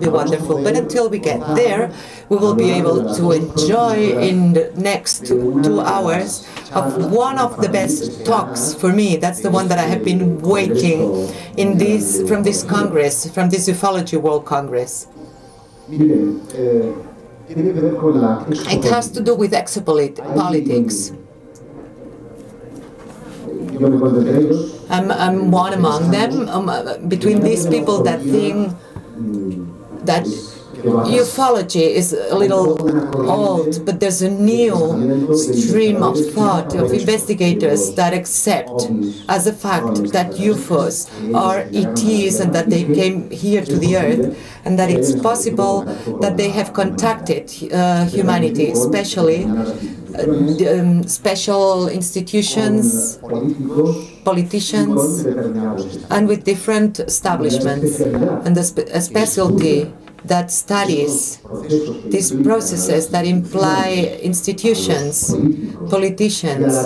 be wonderful. But until we get there, we will be able to enjoy in the next 2 hours of one of the best talks for me. That's the one that I have been waiting from this Congress, from this Ufology World Congress. It has to do with exopolitics. I'm one among them, between these people that think that ufology is a little old, but there's a new stream of thought of investigators that accept as a fact that UFOs are ETs and that they came here to the Earth, and that it's possible that they have contacted humanity, especially special institutions, politicians, and with different establishments, and a specialty that studies these processes that imply institutions, politicians,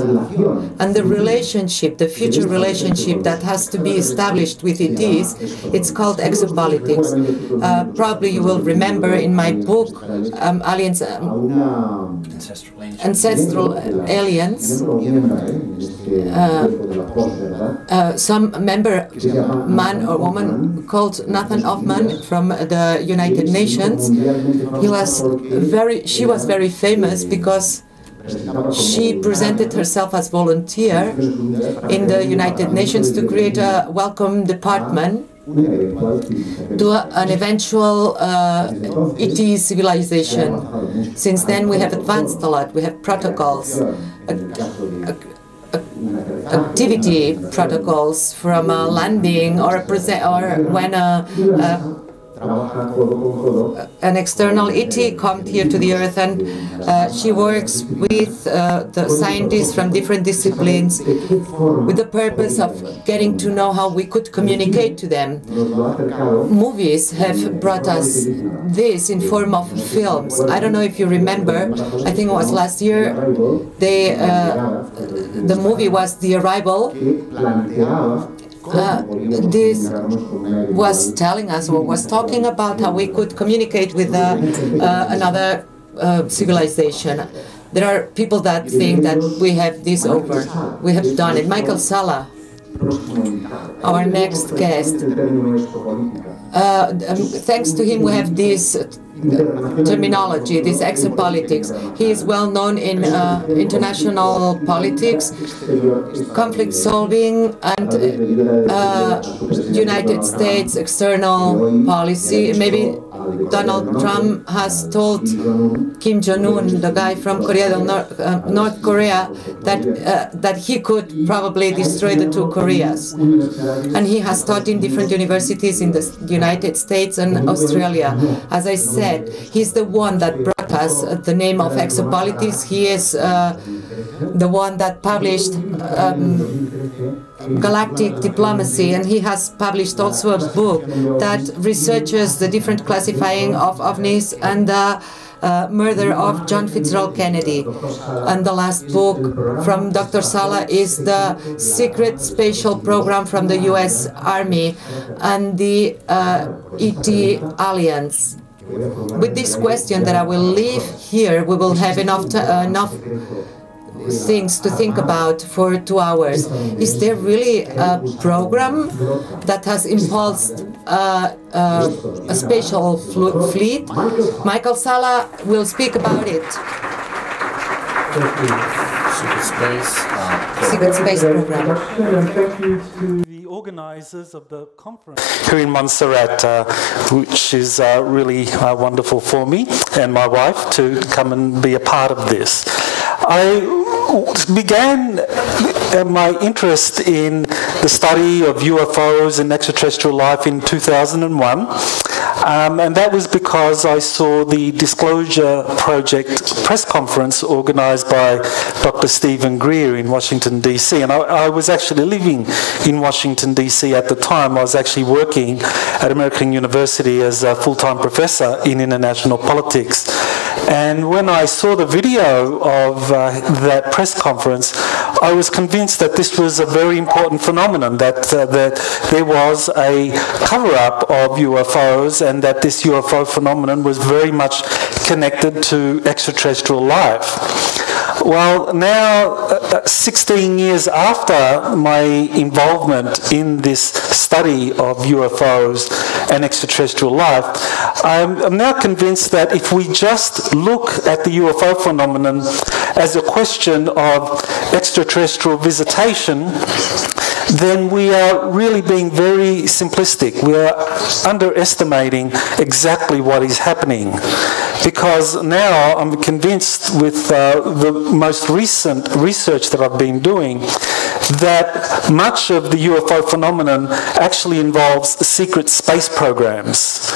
and the relationship, the future relationship that has to be established with ETs. It's called exopolitics. Probably you will remember in my book, Aliens, Ancestral Aliens, some member, man or woman, called Nathan Hoffman from the United Nations. She was very famous because she presented herself as volunteer in the United Nations to create a welcome department to an eventual ET civilization. Since then we have advanced a lot. We have protocols, activity protocols from a landing or when an external ET comes here to the Earth, and she works with the scientists from different disciplines with the purpose of getting to know how we could communicate to them. Movies have brought us this in form of films. I don't know if you remember, I think it was last year, the movie was The Arrival. This was telling us, or was talking about, how we could communicate with another civilization. There are people that think that we have this over. We have done it. Michael Salla, our next guest, thanks to him we have this terminology, this exopolitics. He is well known in international politics, conflict solving, and United States external policy. Maybe Donald Trump has told Kim Jong-un, the guy from North Korea, that he could probably destroy the two Koreas. And he has taught in different universities in the United States and Australia. As I said, he's the one that brought us the name of exopolitics. He is the one that published Galactic Diplomacy, and he has published also a book that researches the different classifying of ovnis and the murder of John Fitzgerald Kennedy. And the last book from Dr. Salla is the Secret Spatial Program from the US Army and the ET Alliance. With this question that I will leave here, we will have enough things to think about for 2 hours. Is there really a program that has impulsed a spatial fleet? Michael Salla will speak about it. Secret Space Program. Thank you to the organizers of the conference here in Montserrat, which is really wonderful for me and my wife to come and be a part of this. I began my interest in the study of UFOs and extraterrestrial life in 2001. And that was because I saw the Disclosure Project press conference organized by Dr. Stephen Greer in Washington, D.C. And I was actually living in Washington, D.C. at the time. I was actually working at American University as a full-time professor in international politics. And when I saw the video of that press conference, I was convinced that this was a very important phenomenon, that there was a cover-up of UFOs and that this UFO phenomenon was very much connected to extraterrestrial life. Well, now, 16 years after my involvement in this study of UFOs and extraterrestrial life, I'm now convinced that if we just look at the UFO phenomenon as a question of extraterrestrial visitation, then we are really being very simplistic. We are underestimating exactly what is happening. Because now I'm convinced with the most recent research that I've been doing that much of the UFO phenomenon actually involves secret space programs.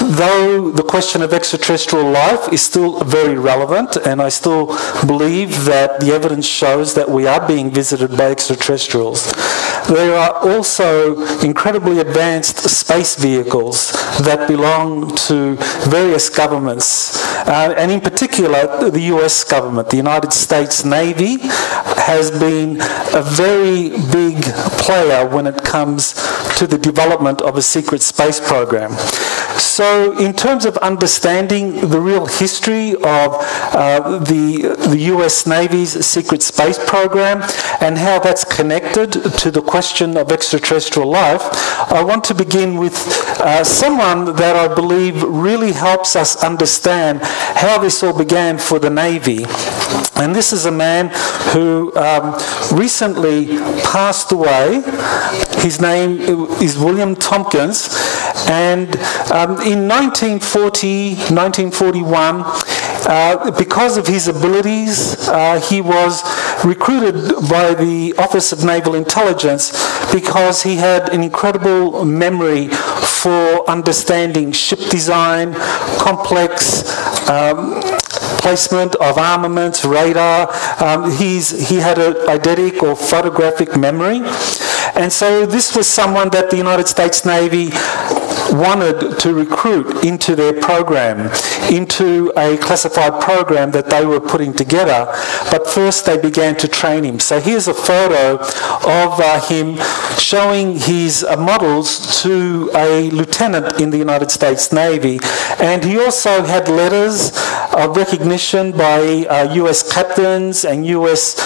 Though the question of extraterrestrial life is still very relevant, and I still believe that the evidence shows that we are being visited by extraterrestrials, there are also incredibly advanced space vehicles that belong to various governments, and in particular the US government. The United States Navy has been a very big player when it comes to the development of a secret space program. So in terms of understanding the real history of the US Navy's secret space program and how that's connected to the question of extraterrestrial life, I want to begin with someone that I believe really helps us understand how this all began for the Navy. And this is a man who recently passed away. His name is William Tompkins, and in 1940, 1941, because of his abilities, he was recruited by the Office of Naval Intelligence because he had an incredible memory for understanding ship design, complex placement of armaments, radar. He had an eidetic or photographic memory. And so this was someone that the United States Navy wanted to recruit into their program, into a classified program that they were putting together. But first they began to train him. So here's a photo of him showing his models to a lieutenant in the United States Navy. And he also had letters of recognition by US captains and US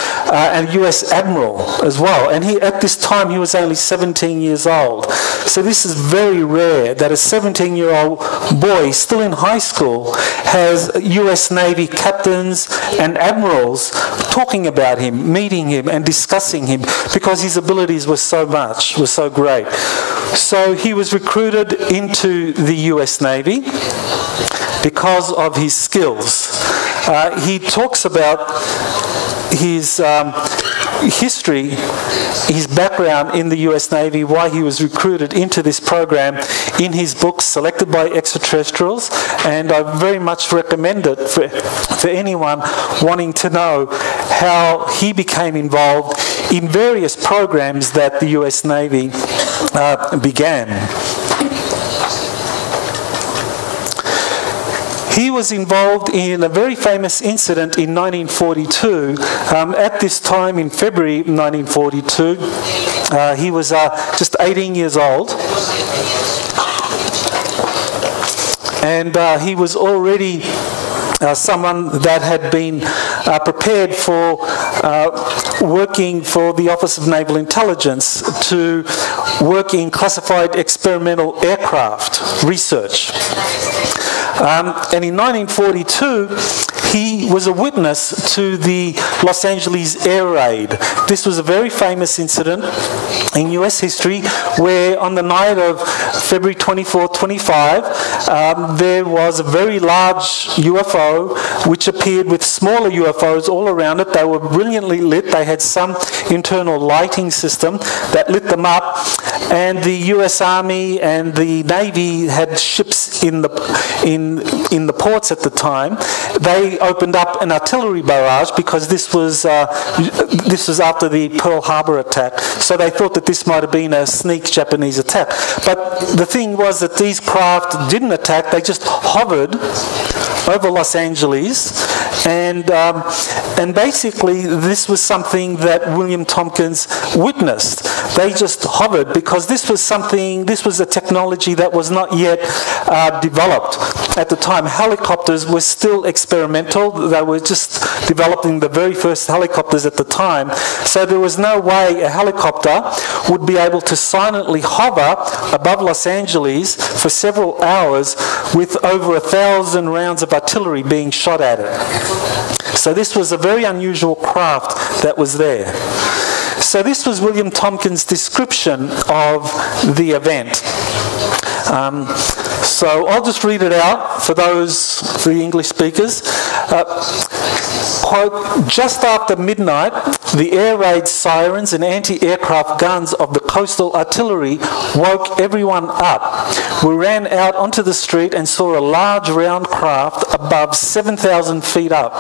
admiral as well. And at this time he was only 17 years old. So this is very rare that a 17-year-old boy still in high school has US Navy captains and admirals talking about him, meeting him and discussing him because his abilities were so great. So he was recruited into the US Navy because of his skills. He talks about his history, his background in the US Navy, why he was recruited into this program in his book, Selected by Extraterrestrials, and I very much recommend it for anyone wanting to know how he became involved in various programs that the US Navy began. He was involved in a very famous incident in 1942. At this time, in February 1942, he was just 18 years old. And he was already someone that had been prepared for working for the Office of Naval Intelligence to work in classified experimental aircraft research. And in 1942, he was a witness to the Los Angeles air raid. This was a very famous incident in US history where on the night of February 24, 25, there was a very large UFO which appeared with smaller UFOs all around it. They were brilliantly lit. They had some internal lighting system that lit them up. And the US Army and the Navy had ships in the ports at the time. They opened up an artillery barrage because this was after the Pearl Harbor attack. So they thought that this might have been a sneak Japanese attack. But the thing was that these craft didn't attack. They just hovered over Los Angeles, and basically this was something that William Tompkins witnessed. They just hovered because this was a technology that was not yet developed at the time. Helicopters were still experimental. They were just developing the very first helicopters at the time. So there was no way a helicopter would be able to silently hover above Los Angeles for several hours with over 1,000 rounds of artillery being shot at it. So this was a very unusual craft that was there. So this was William Tompkins' description of the event. So I'll just read it out for the English speakers. Quote, just after midnight, the air raid sirens and anti-aircraft guns of the coastal artillery woke everyone up. We ran out onto the street and saw a large round craft above 7,000 feet up,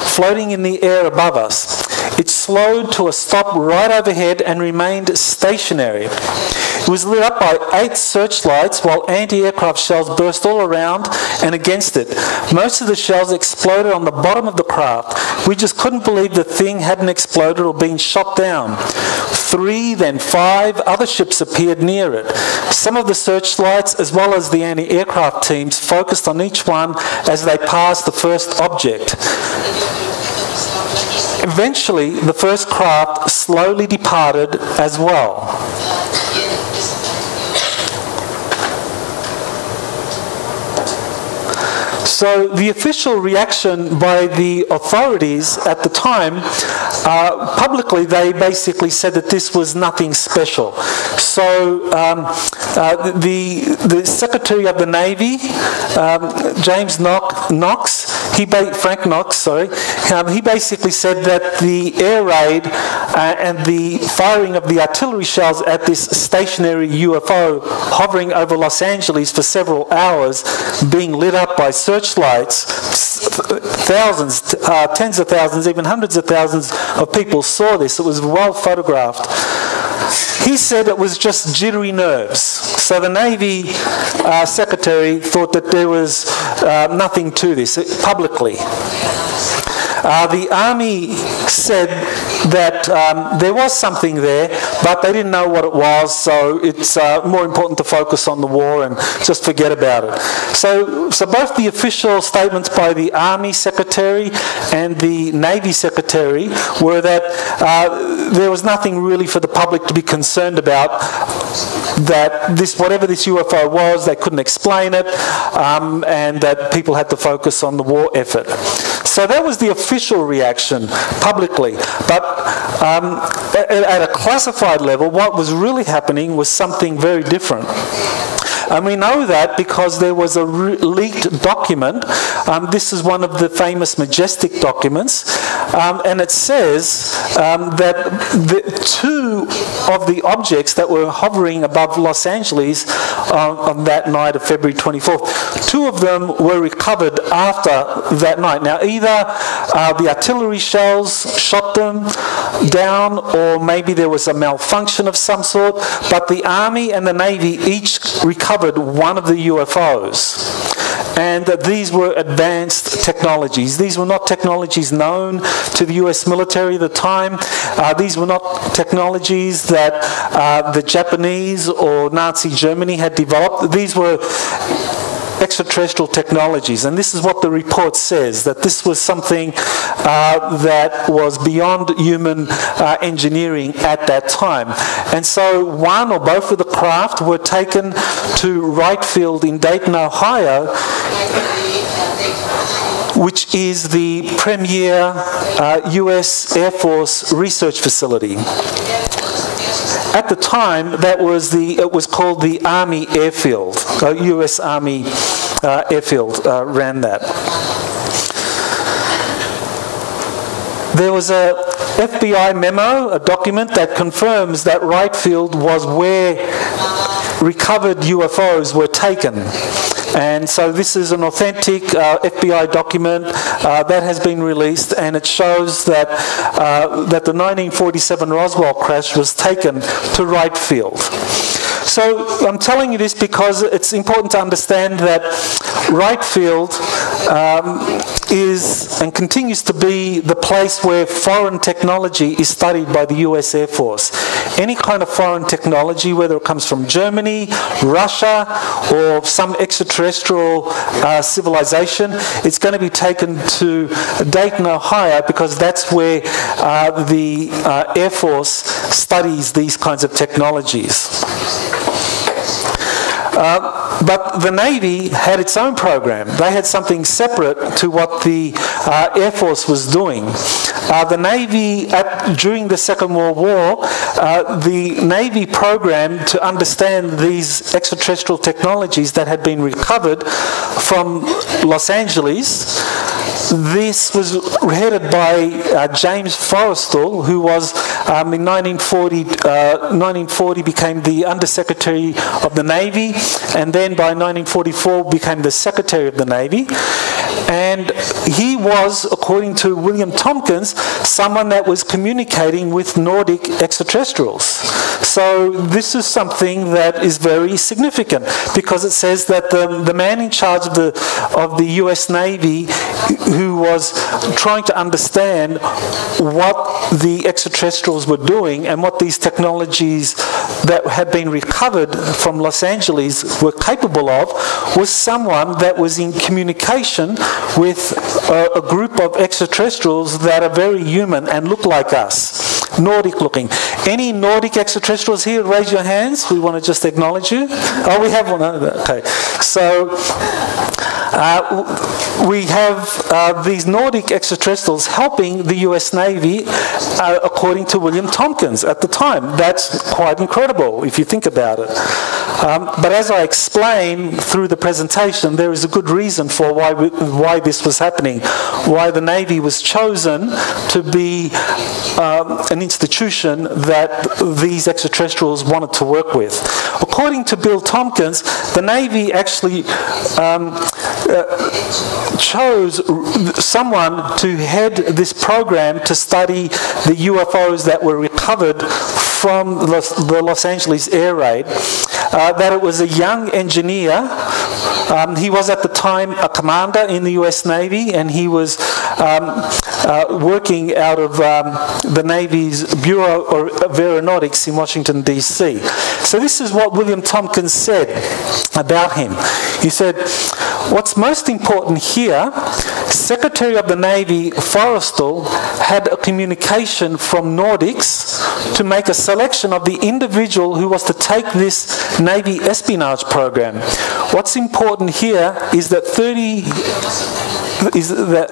floating in the air above us. It slowed to a stop right overhead and remained stationary. It was lit up by 8 searchlights while anti-aircraft shells burst all around and against it. Most of the shells exploded on the bottom of the craft. We just couldn't believe the thing hadn't exploded or been shot down. 3, then 5 other ships appeared near it. Some of the searchlights, as well as the anti-aircraft teams, focused on each one as they passed the first object. Eventually, the first craft slowly departed as well. So the official reaction by the authorities at the time, publicly they basically said that this was nothing special. So the Secretary of the Navy, James Knox, Frank Knox, sorry, he basically said that the air raid and the firing of the artillery shells at this stationary UFO hovering over Los Angeles for several hours, being lit up by searchlights, thousands, tens of thousands, even hundreds of thousands of people saw this. It was well photographed. He said it was just jittery nerves. So the Navy Secretary thought that there was nothing to this publicly. The Army said that there was something there, but they didn't know what it was, so it's more important to focus on the war and just forget about it. So both the official statements by the Army Secretary and the Navy Secretary were that there was nothing really for the public to be concerned about, that whatever this UFO was, they couldn't explain it, and that people had to focus on the war effort. So that was the official reaction publicly. But at a classified level, what was really happening was something very different. And we know that because there was a leaked document. This is one of the famous Majestic documents. And it says that two of the objects that were hovering above Los Angeles on that night of February 24th, 2 of them were recovered after that night. Now, either the artillery shells shot them down, or maybe there was a malfunction of some sort, but the Army and the Navy each recovered one of the UFOs. And these were advanced technologies. These were not technologies known to the US military at the time. These were not technologies that the Japanese or Nazi Germany had developed. These were extraterrestrial technologies, and this is what the report says, that this was something that was beyond human engineering at that time. And so one or both of the craft were taken to Wright Field in Dayton, Ohio, which is the premier US Air Force research facility. At the time, it was called the Army Airfield. US Army Airfield ran that. There was a FBI memo, a document that confirms that Wright Field was where recovered UFOs were taken. And so this is an authentic FBI document that has been released, and it shows that that the 1947 Roswell crash was taken to Wright Field. So I'm telling you this because it's important to understand that Wright Field is and continues to be the place where foreign technology is studied by the US Air Force. Any kind of foreign technology, whether it comes from Germany, Russia, or some extraterrestrial civilization, it's going to be taken to Dayton, Ohio, because that's where the Air Force studies these kinds of technologies. But the Navy had its own program. They had something separate to what the Air Force was doing. The Navy, during the Second World War, the Navy program to understand these extraterrestrial technologies that had been recovered from Los Angeles. This was headed by James Forrestal, who was in 1940 became the Undersecretary of the Navy, and then by 1944 became the Secretary of the Navy. And he was, according to William Tompkins, someone that was communicating with Nordic extraterrestrials. So this is something that is very significant, because it says that the man in charge of the US Navy, who was trying to understand what the extraterrestrials were doing and what these technologies that had been recovered from Los Angeles were capable of, was someone that was in communication with a group of extraterrestrials that are very human and look like us, Nordic looking. Any Nordic extraterrestrials here? Raise your hands. We want to just acknowledge you. Oh, we have one. Okay. So we have these Nordic extraterrestrials helping the US Navy, according to William Tompkins at the time. That's quite incredible if you think about it. But as I explained through the presentation, there is a good reason for why this was happening, why the Navy was chosen to be an institution that these extraterrestrials wanted to work with. According to Bill Tompkins, the Navy actually chose someone to head this program to study the UFOs that were recovered from the Los Angeles air raid, that it was a young engineer. He was at the time a commander in the US Navy, and he was working out of the Navy's Bureau of Aeronautics in Washington, D.C. So this is what William Tompkins said about him. He said, "What's most important here, Secretary of the Navy Forrestal had a communication from Nordics to make a selection of the individual who was to take this Navy espionage program. What's important here is that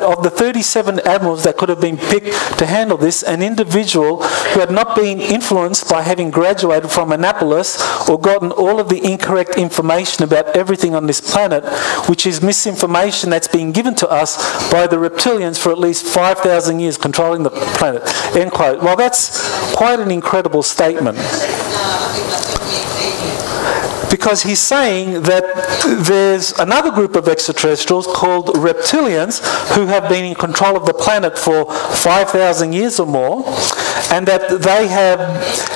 of the 37 admirals that could have been picked to handle this, an individual who had not been influenced by having graduated from Annapolis or gotten all of the incorrect information about everything on this planet, which is misinformation that's been given to us by the reptilians for at least 5,000 years controlling the planet," end quote. Well, that's quite an incredible statement, because he's saying that there's another group of extraterrestrials called reptilians who have been in control of the planet for 5,000 years or more, and that they have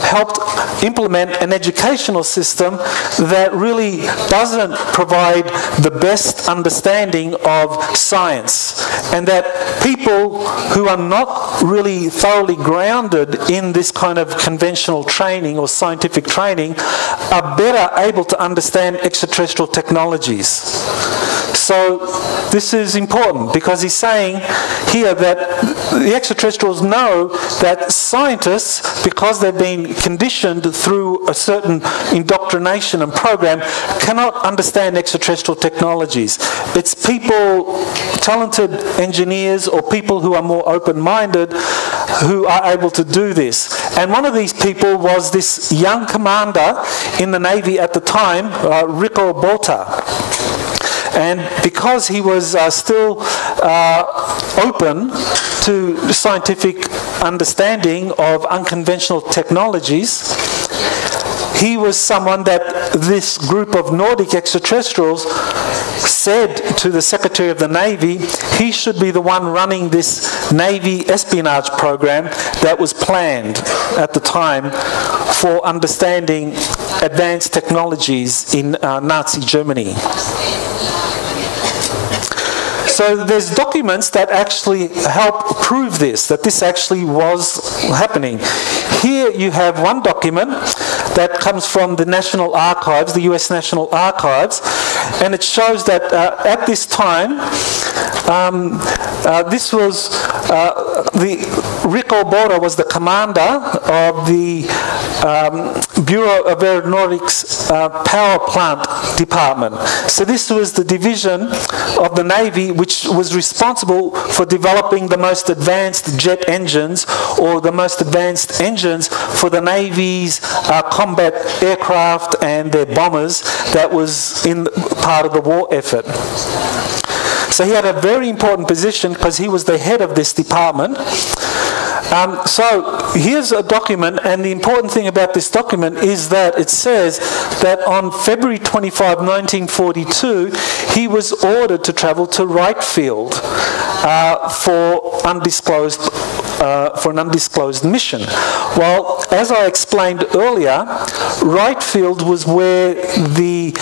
helped implement an educational system that really doesn't provide the best understanding of science, and that people who are not really thoroughly grounded in this kind of conventional training or scientific training are better able to understand extraterrestrial technologies. So this is important, because he's saying here that the extraterrestrials know that scientists, because they've been conditioned through a certain indoctrination and program, cannot understand extraterrestrial technologies. It's people, talented engineers or people who are more open-minded, who are able to do this. And one of these people was this young commander in the Navy at the time, Rico Botta. And because he was still open to scientific understanding of unconventional technologies, he was someone that this group of Nordic extraterrestrials said to the Secretary of the Navy he should be the one running this Navy espionage program that was planned at the time for understanding advanced technologies in Nazi Germany. So there's documents that actually help prove this, that this actually was happening. Here you have one document that comes from the National Archives, the US National Archives, and it shows that at this time, this was Rick Obora was the commander of the Bureau of Aeronautics Power Plant Department. So this was the division of the Navy which was responsible for developing the most advanced jet engines, or the most advanced engines for the Navy's combat aircraft and their bombers that was in part of the war effort. So he had a very important position because he was the head of this department. So here's a document, and the important thing about this document is that it says that on February 25, 1942, he was ordered to travel to Wright Field for an undisclosed mission. Well, as I explained earlier, Wright Field was where the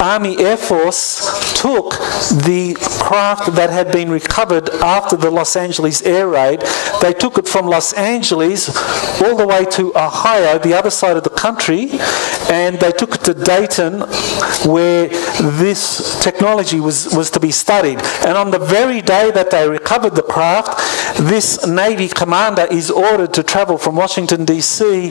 Army Air Force took the craft that had been recovered after the Los Angeles air raid. They took it from Los Angeles all the way to Ohio, the other side of the country, and they took it to Dayton, where this technology was to be studied. And on the very day that they recovered the craft, this Navy commander is ordered to travel from Washington, D.C.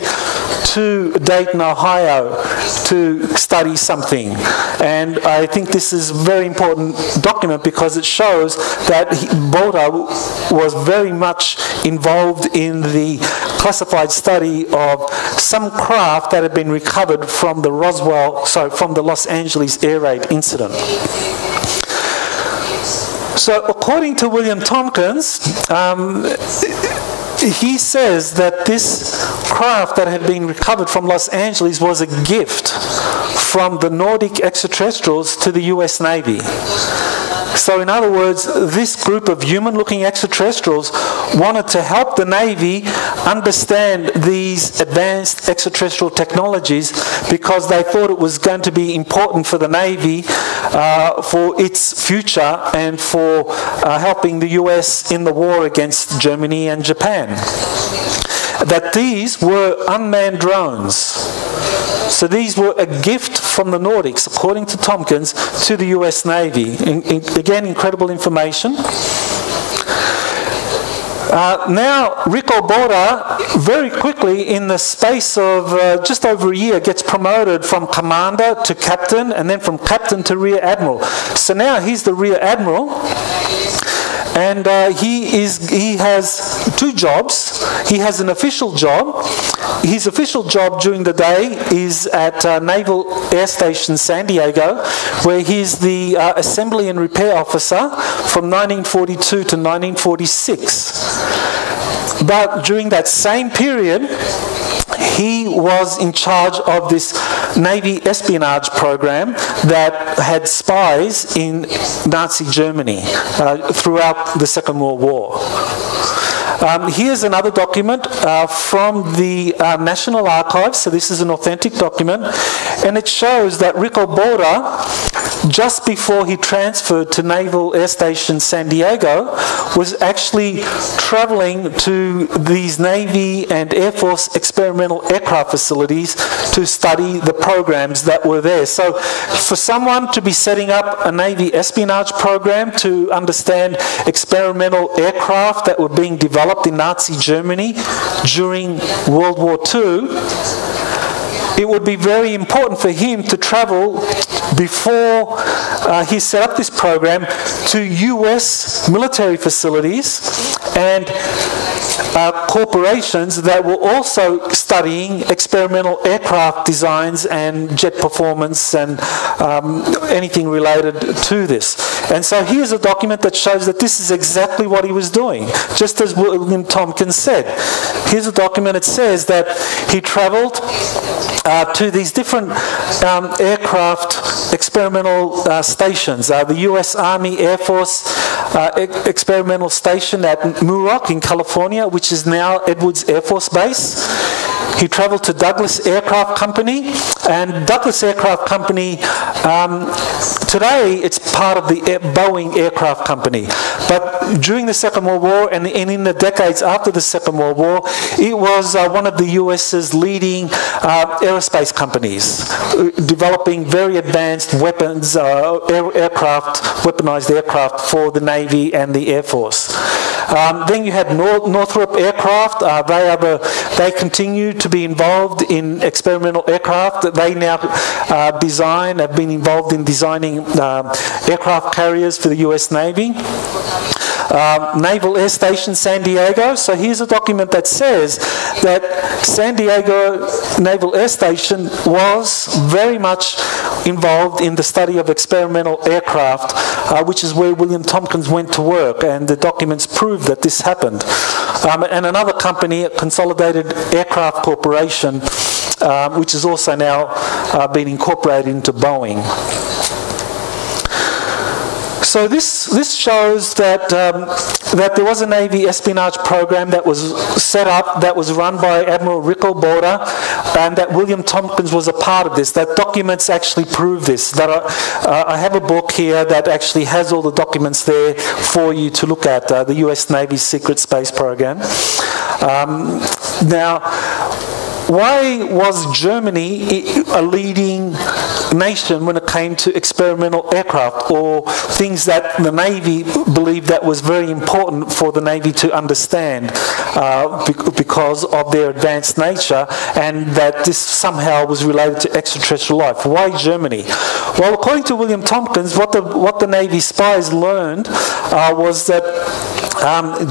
to Dayton, Ohio to study something. And I think this is a very important document because it shows that Botha was very much involved in the classified study of some craft that had been recovered from the from the Los Angeles air raid incident. So according to William Tompkins, he says that this craft that had been recovered from Los Angeles was a gift from the Nordic extraterrestrials to the US Navy. So in other words, this group of human-looking extraterrestrials wanted to help the Navy understand these advanced extraterrestrial technologies because they thought it was going to be important for the Navy for its future and for helping the US in the war against Germany and Japan. That these were unmanned drones. So these were a gift from the Nordics, according to Tompkins, to the US Navy. Again, incredible information. Now, Rick Obora, very quickly, in the space of just over a year, gets promoted from commander to captain, and then from captain to rear admiral. So now he's the rear admiral. And he has two jobs. He has an official job. His official job during the day is at Naval Air Station San Diego, where he's the assembly and repair officer from 1942 to 1946. But during that same period, he was in charge of this Navy espionage program that had spies in Nazi Germany throughout the Second World War. Here's another document from the National Archives. So this is an authentic document, and it shows that Rick Obora, just before he transferred to Naval Air Station San Diego, was actually traveling to these Navy and Air Force experimental aircraft facilities to study the programs that were there. So for someone to be setting up a Navy espionage program to understand experimental aircraft that were being developed in Nazi Germany during World War II, it would be very important for him to travel before he set up this program to US military facilities and corporations that were also studying experimental aircraft designs and jet performance and anything related to this. And so here's a document that shows that this is exactly what he was doing, just as William Tompkins said. Here's a document that says that he traveled to these different aircraft experimental stations. The US Army Air Force experimental station at Muroc in California, which is now Edwards Air Force Base. he travelled to Douglas Aircraft Company, and Douglas Aircraft Company, today it's part of the Boeing Aircraft Company, but during the Second World War and in the decades after the Second World War, it was one of the US's leading aerospace companies, developing very advanced weapons, aircraft, weaponized aircraft for the Navy and the Air Force. Then you had Northrop Aircraft. They continue to be involved in experimental aircraft. They now have been involved in designing aircraft carriers for the US Navy. Naval Air Station San Diego. So here's a document that says that San Diego Naval Air Station was very much involved in the study of experimental aircraft, which is where William Tompkins went to work, and the documents prove that this happened. And another company, Consolidated Aircraft Corporation, which is also now been incorporated into Boeing. So this shows that that there was a Navy espionage program that was set up, that was run by Admiral Ricklebotham, and that William Tompkins was a part of this. That documents actually prove this. That I have a book here that actually has all the documents there for you to look at, the US Navy's secret space program. Now, why was Germany a leading nation when it came to experimental aircraft, or things that the Navy believed that was very important for the Navy to understand because of their advanced nature, and that this somehow was related to extraterrestrial life? Why Germany? Well, according to William Tompkins, what the Navy spies learned was that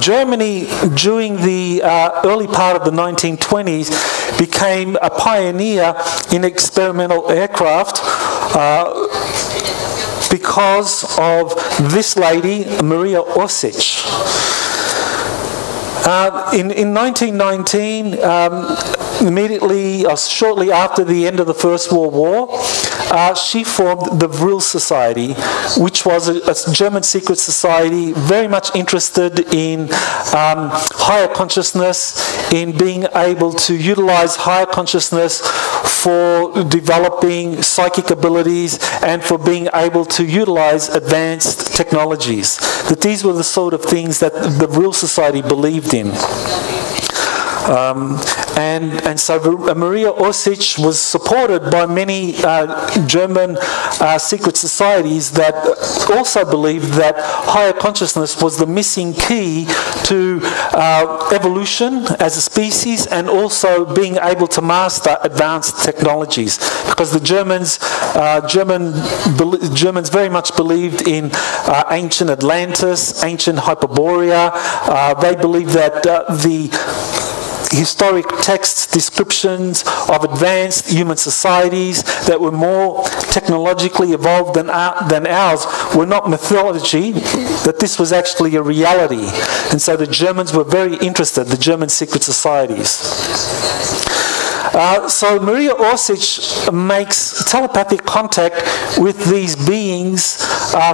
Germany, during the early part of the 1920s, became a pioneer in experimental aircraft because of this lady, Maria Osich. In 1919, immediately or shortly after the end of the First World War, she formed the Vril Society, which was a German secret society very much interested in higher consciousness, in being able to utilize higher consciousness for developing psychic abilities and for being able to utilize advanced technologies. That these were the sort of things that the Vril Society believed in. And so Maria Osich was supported by many German secret societies that also believed that higher consciousness was the missing key to evolution as a species, and also being able to master advanced technologies. Because the Germans very much believed in ancient Atlantis, ancient Hyperborea. They believed that the historic texts, descriptions of advanced human societies that were more technologically evolved than ours were not mythology, that this was actually a reality. And so the Germans were very interested, the German secret societies. So Maria Osich makes telepathic contact with these beings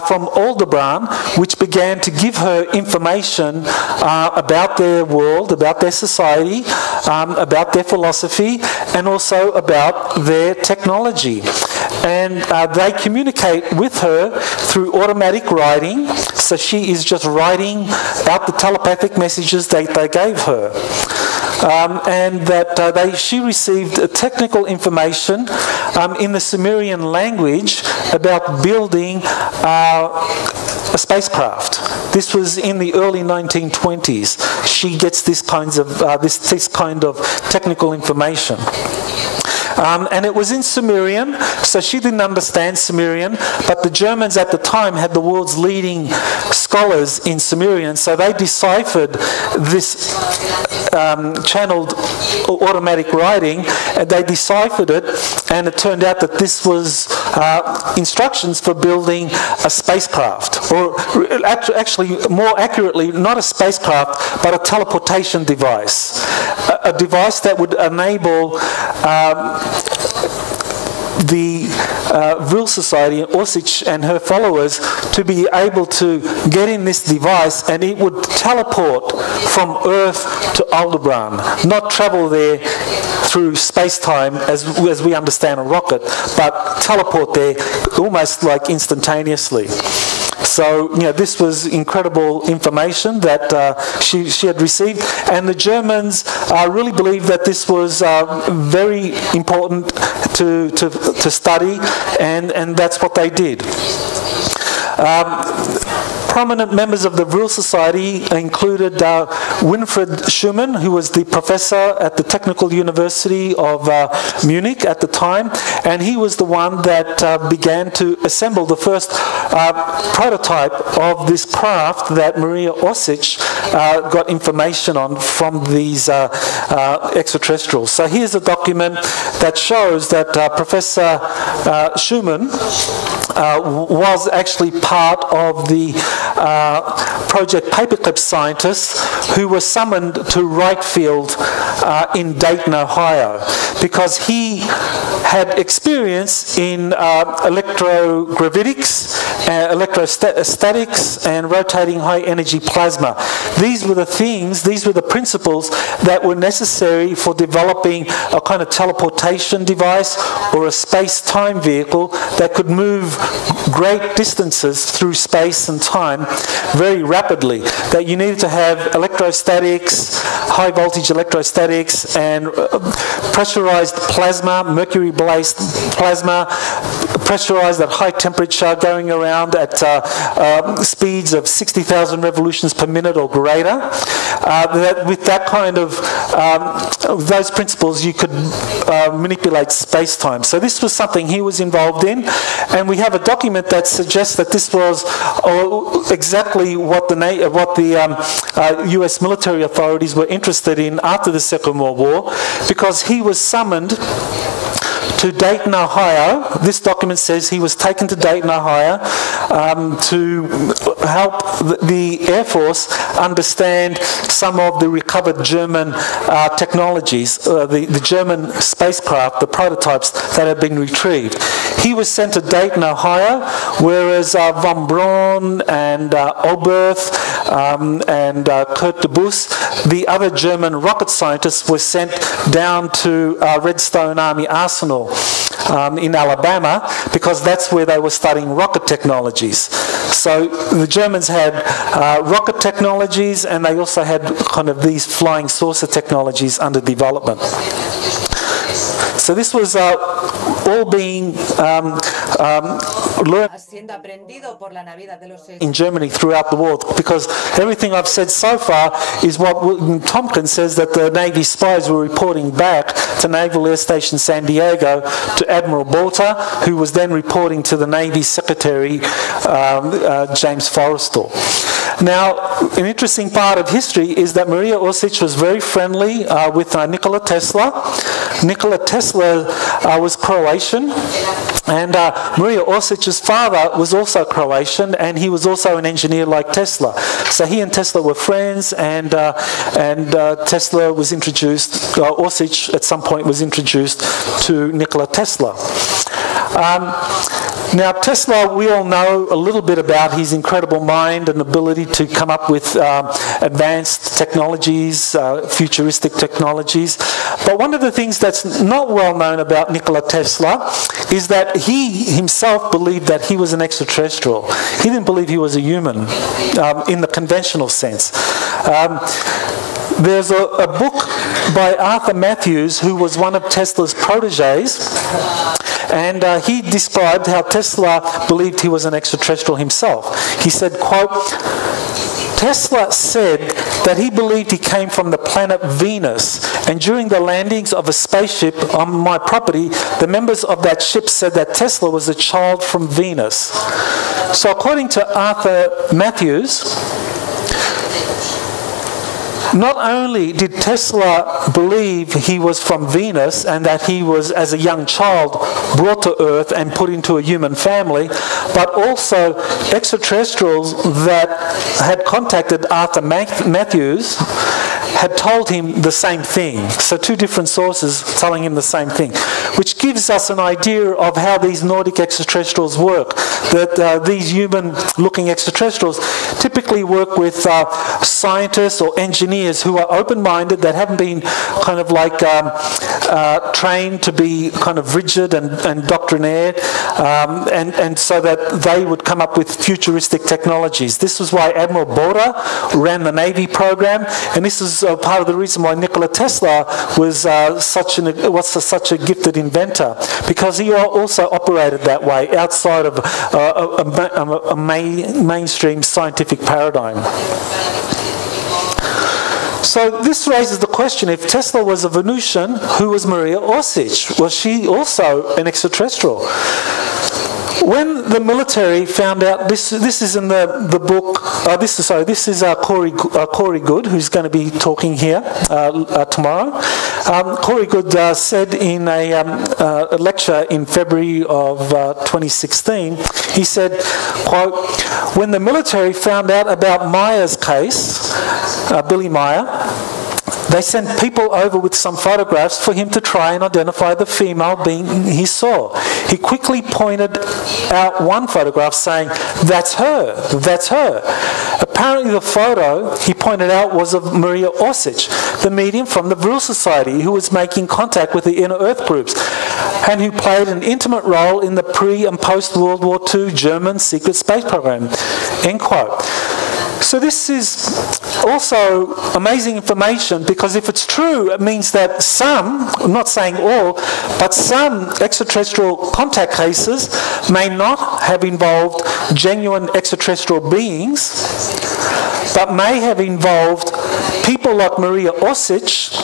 from Aldebaran, which began to give her information about their world, about their society, about their philosophy, and also about their technology. And they communicate with her through automatic writing, so she is just writing out the telepathic messages they gave her. And that she received technical information in the Sumerian language about building a spacecraft. This was in the early 1920s. She gets this kind of technical information. And it was in Sumerian, so she didn't understand Sumerian, but the Germans at the time had the world's leading scholars in Sumerian, so they deciphered this channeled automatic writing, and they deciphered it, and it turned out that this was instructions for building a spacecraft, or actually more accurately, not a spacecraft, but a teleportation device. A device that would enable the Vril Society, Osich and her followers, to be able to get in this device and it would teleport from Earth to Aldebaran, not travel there through space-time as we understand a rocket, but teleport there almost like instantaneously. So, you know, this was incredible information that she had received, and the Germans really believed that this was very important to study, and that's what they did. Prominent members of the Vril Society included Winfried Schumann, who was the professor at the Technical University of Munich at the time, and he was the one that began to assemble the first prototype of this craft that Maria Osich got information on from these extraterrestrials. So here's a document that shows that Professor Schumann was actually part of the Project Paperclip scientists who were summoned to Wright Field in Dayton, Ohio, because he had experience in electrogravitics, electrostatics, and rotating high-energy plasma. These were the things, these were the principles that were necessary for developing a kind of teleportation device or a space-time vehicle that could move great distances through space and time very rapidly. That you needed to have electrostatics, high-voltage electrostatics, and pressurized plasma, mercury-based plasma, pressurized at high temperature, going around at speeds of 60,000 revolutions per minute or greater. With that kind of those principles, you could manipulate space-time. So this was something he was involved in, and we have a document that suggests that this was exactly what the US military authorities were interested in after the Second World War, because he was summoned to Dayton, Ohio. This document says he was taken to Dayton, Ohio to help the Air Force understand some of the recovered German technologies, the German spacecraft, the prototypes that had been retrieved. He was sent to Dayton, Ohio, whereas von Braun and Oberth and Kurt de Bus, the other German rocket scientists, were sent down to Redstone Army Arsenal in Alabama, because that's where they were studying rocket technologies. So the Germans had rocket technologies, and they also had kind of these flying saucer technologies under development. So this was all being learned in Germany throughout the war, because everything I've said so far is what William Tompkins says that the Navy spies were reporting back to Naval Air Station San Diego to Admiral Bolter, who was then reporting to the Navy Secretary James Forrestal. Now, an interesting part of history is that Maria Osich was very friendly with Nikola Tesla. Nikola Tesla was Croatian, and Maria Osich's father was also Croatian, and he was also an engineer like Tesla. So he and Tesla were friends, and Tesla was introduced, Osich at some point was introduced to Nikola Tesla. Now, Tesla, we all know a little bit about his incredible mind and ability to come up with advanced technologies, futuristic technologies. But one of the things that's not well known about Nikola Tesla is that he himself believed that he was an extraterrestrial. He didn't believe he was a human in the conventional sense. There's a book by Arthur Matthews, who was one of Tesla's proteges, and he described how Tesla believed he was an extraterrestrial himself. He said, quote, Tesla said that he believed he came from the planet Venus, and during the landings of a spaceship on my property, the members of that ship said that Tesla was a child from Venus. So according to Arthur Matthews, not only did Tesla believe he was from Venus and that he was, as a young child, brought to Earth and put into a human family, but also extraterrestrials that had contacted Arthur Matthews had told him the same thing. So two different sources telling him the same thing, which gives us an idea of how these Nordic extraterrestrials work. That these human-looking extraterrestrials typically work with scientists or engineers who are open-minded, that haven't been kind of like trained to be kind of rigid and doctrinaire, and so that they would come up with futuristic technologies. This was why Admiral Bora ran the Navy program, and this is part of the reason why Nikola Tesla was such a gifted inventor, because he also operated that way outside of a mainstream scientific paradigm. So this raises the question, if Tesla was a Venusian, who was Maria Orsic? Was she also an extraterrestrial? When the military found out, this is in the book, this is Corey Goode, who's going to be talking here tomorrow. Corey Goode said in a lecture in February of 2016, he said, quote, "When the military found out about Meyer's case, Billy Meyer, they sent people over with some photographs for him to try and identify the female being he saw. He quickly pointed out one photograph saying, 'That's her, that's her.' Apparently the photo he pointed out was of Maria Orsic, the medium from the Vril Society who was making contact with the Inner Earth groups and who played an intimate role in the pre- and post-World War II German secret space program." End quote. So this is also amazing information, because if it's true, it means that some, I'm not saying all, but some extraterrestrial contact cases may not have involved genuine extraterrestrial beings, but may have involved people like Maria Orsic,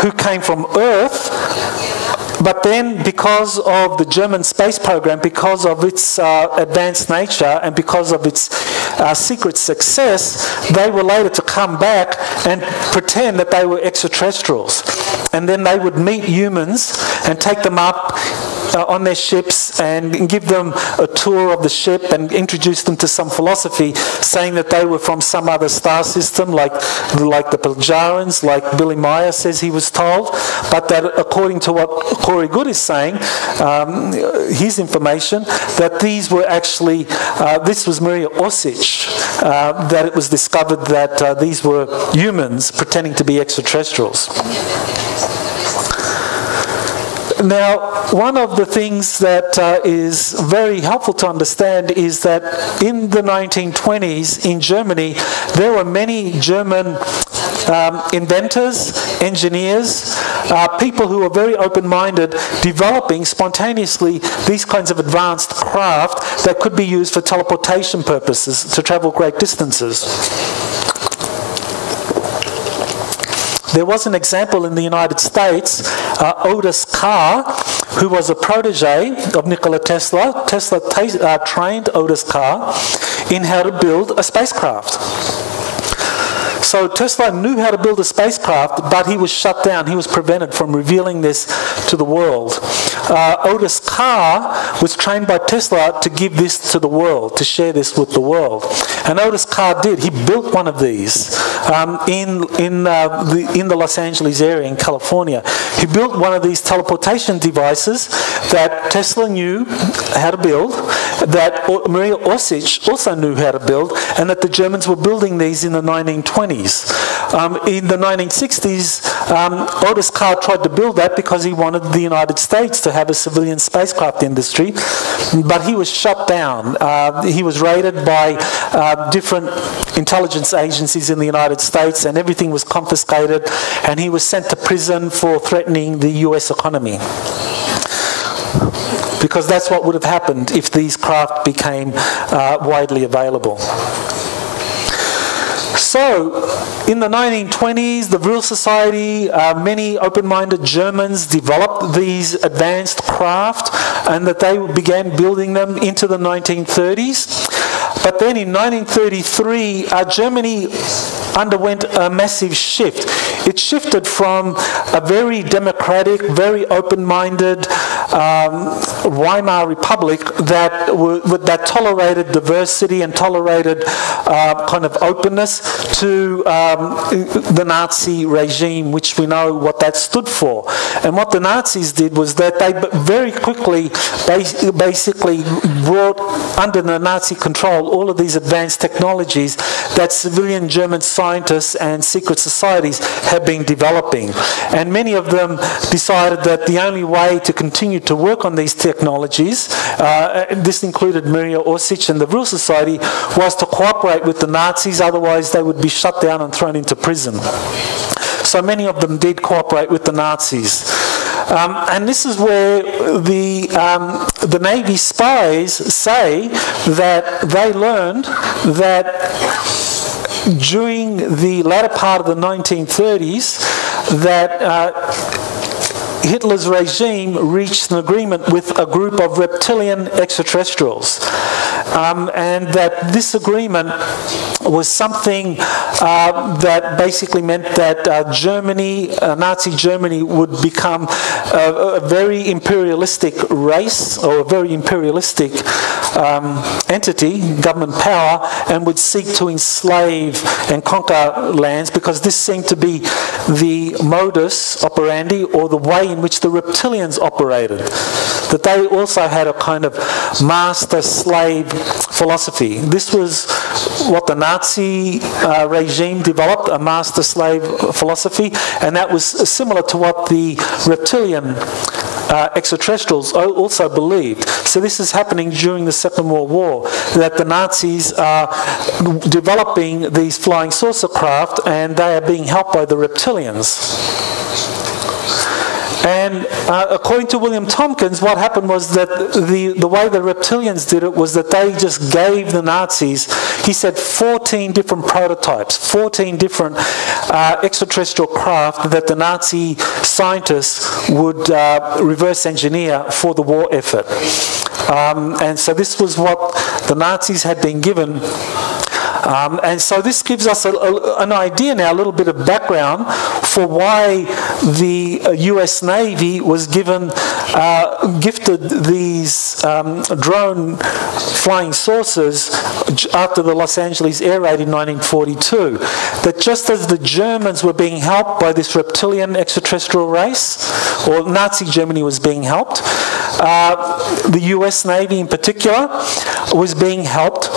who came from Earth, but then because of the German space program, because of its advanced nature and because of its secret success, they were later to come back and pretend that they were extraterrestrials. And then they would meet humans and take them up on their ships and give them a tour of the ship and introduce them to some philosophy, saying that they were from some other star system, like the Peljarans, like Billy Meyer says he was told, but that according to what Corey Goode is saying, his information, that these were actually, this was Maria Orsic, that it was discovered that these were humans pretending to be extraterrestrials. Now, one of the things that is very helpful to understand is that in the 1920s in Germany, there were many German inventors, engineers, people who were very open-minded, developing spontaneously these kinds of advanced craft that could be used for teleportation purposes to travel great distances. There was an example in the United States, Otis Carr, who was a protege of Nikola Tesla. Tesla trained Otis Carr in how to build a spacecraft. So Tesla knew how to build a spacecraft, but he was shut down. He was prevented from revealing this to the world. Otis Carr was trained by Tesla to give this to the world, to share this with the world. And Otis Carr did. He built one of these in the Los Angeles area in California. He built one of these teleportation devices that Tesla knew how to build, that Maria Orsic also knew how to build, and that the Germans were building these in the 1920s. In the 1960s, Otis Carr tried to build that because he wanted the United States to have a civilian spacecraft industry, but he was shut down. He was raided by different intelligence agencies in the United States, and everything was confiscated, and he was sent to prison for threatening the US economy. Because that's what would have happened if these craft became widely available. So, in the 1920s, the Vril Society, many open-minded Germans developed these advanced craft, and that they began building them into the 1930s. But then in 1933, Germany underwent a massive shift. It shifted from a very democratic, very open-minded Weimar Republic that tolerated diversity and tolerated kind of openness to the Nazi regime, which we know what that stood for. And what the Nazis did was that they very quickly basically brought under the Nazi control all of these advanced technologies that civilian German scientists and secret societies have been developing. And many of them decided that the only way to continue to work on these technologies, this included Maria Orsic and the Vril Society, was to cooperate with the Nazis, otherwise they would be shut down and thrown into prison. So many of them did cooperate with the Nazis. And this is where the Navy spies say that they learned that during the latter part of the 1930s that Hitler's regime reached an agreement with a group of reptilian extraterrestrials. And that this agreement was something that basically meant that Nazi Germany would become a very imperialistic race, or a very imperialistic entity, government power, and would seek to enslave and conquer lands, because this seemed to be the modus operandi, or the way in which the reptilians operated. That they also had a kind of master-slave philosophy. This was what the Nazi regime developed, a master-slave philosophy, and that was similar to what the reptilian extraterrestrials also believed. So this is happening during the Second World War, that the Nazis are developing these flying saucer craft, and they are being helped by the reptilians. And according to William Tompkins, what happened was that the way the reptilians did it was that they just gave the Nazis, he said, 14 different prototypes, 14 different extraterrestrial craft that the Nazi scientists would reverse engineer for the war effort. And so this was what the Nazis had been given. And so this gives us an idea now, a little bit of background for why the US Navy was gifted these drone flying saucers after the Los Angeles air raid in 1942. That just as the Germans were being helped by this reptilian extraterrestrial race, or Nazi Germany was being helped, the US Navy in particular was being helped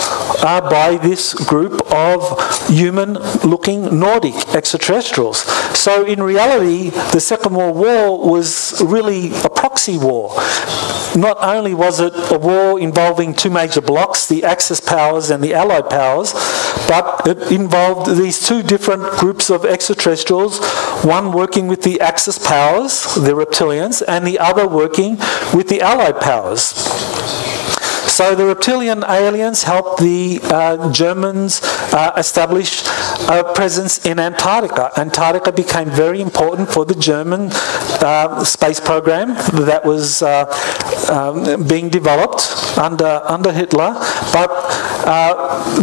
by this group of human-looking Nordic extraterrestrials. So in reality, the Second World War was really a proxy war. Not only was it a war involving two major blocks, the Axis powers and the Allied powers, but it involved these two different groups of extraterrestrials, one working with the Axis powers, the reptilians, and the other working with the Allied powers. So the reptilian aliens helped the Germans establish a presence in Antarctica. Antarctica became very important for the German space program that was being developed under Hitler. But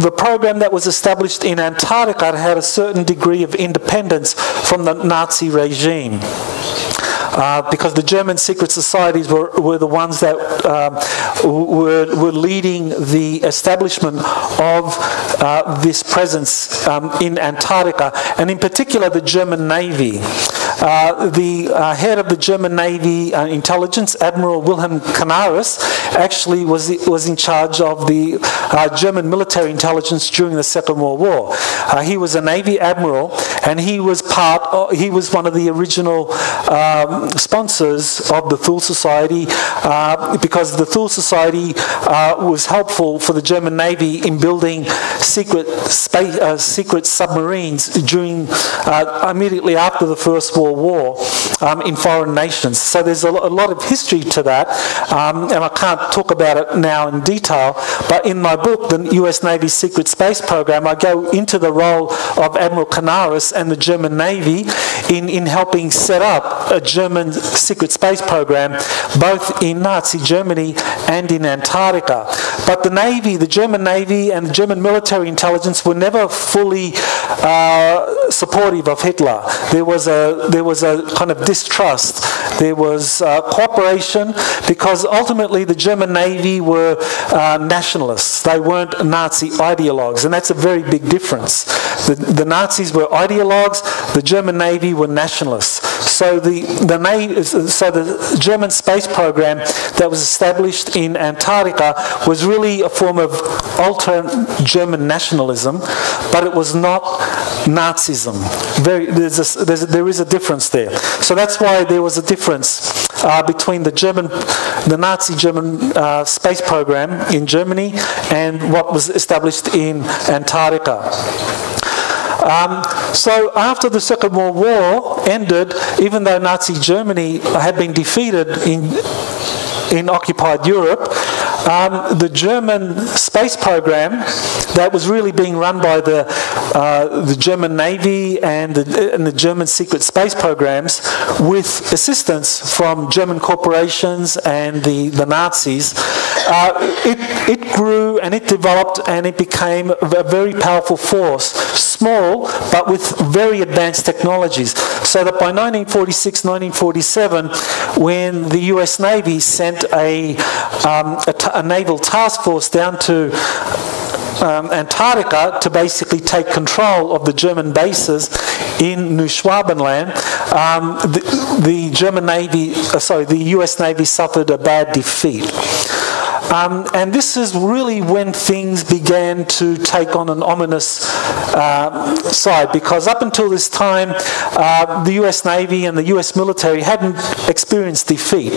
the program that was established in Antarctica had a certain degree of independence from the Nazi regime. Because the German secret societies were the ones that were leading the establishment of this presence in Antarctica, and in particular the German Navy. The head of the German Navy intelligence, Admiral Wilhelm Canaris, actually was in charge of the German military intelligence during the Second World War. He was a Navy admiral, and he was one of the original sponsors of the Thule Society, because the Thule Society was helpful for the German Navy in building secret submarines during immediately after the First World War in foreign nations. So there's a lot of history to that, and I can't talk about it now in detail, but in my book, The US Navy Secret Space Program, I go into the role of Admiral Canaris and the German Navy in helping set up a German secret space program both in Nazi Germany and in Antarctica. but the Navy, the German Navy and the German military intelligence were never fully supportive of Hitler. There was a kind of distrust. There was cooperation, because ultimately the German Navy were nationalists. They weren't Nazi ideologues, and that's a very big difference. The Nazis were ideologues, the German Navy were nationalists. So the German space program that was established in Antarctica was really a form of ultra-German nationalism, but it was not Nazism. There is a difference there. So that's why there was a difference between the Nazi German space program in Germany and what was established in Antarctica. So after the Second World War ended, even though Nazi Germany had been defeated in occupied Europe, the German space program that was really being run by the German Navy and the German secret space programs, with assistance from German corporations and the Nazis, it grew and it developed and it became a very powerful force, small but with very advanced technologies. So that by 1946, 1947, when the US Navy sent a naval task force down to Antarctica to basically take control of the German bases in New Schwabenland, the US Navy suffered a bad defeat. And this is really when things began to take on an ominous side, because up until this time, the US Navy and the US military hadn't experienced defeat.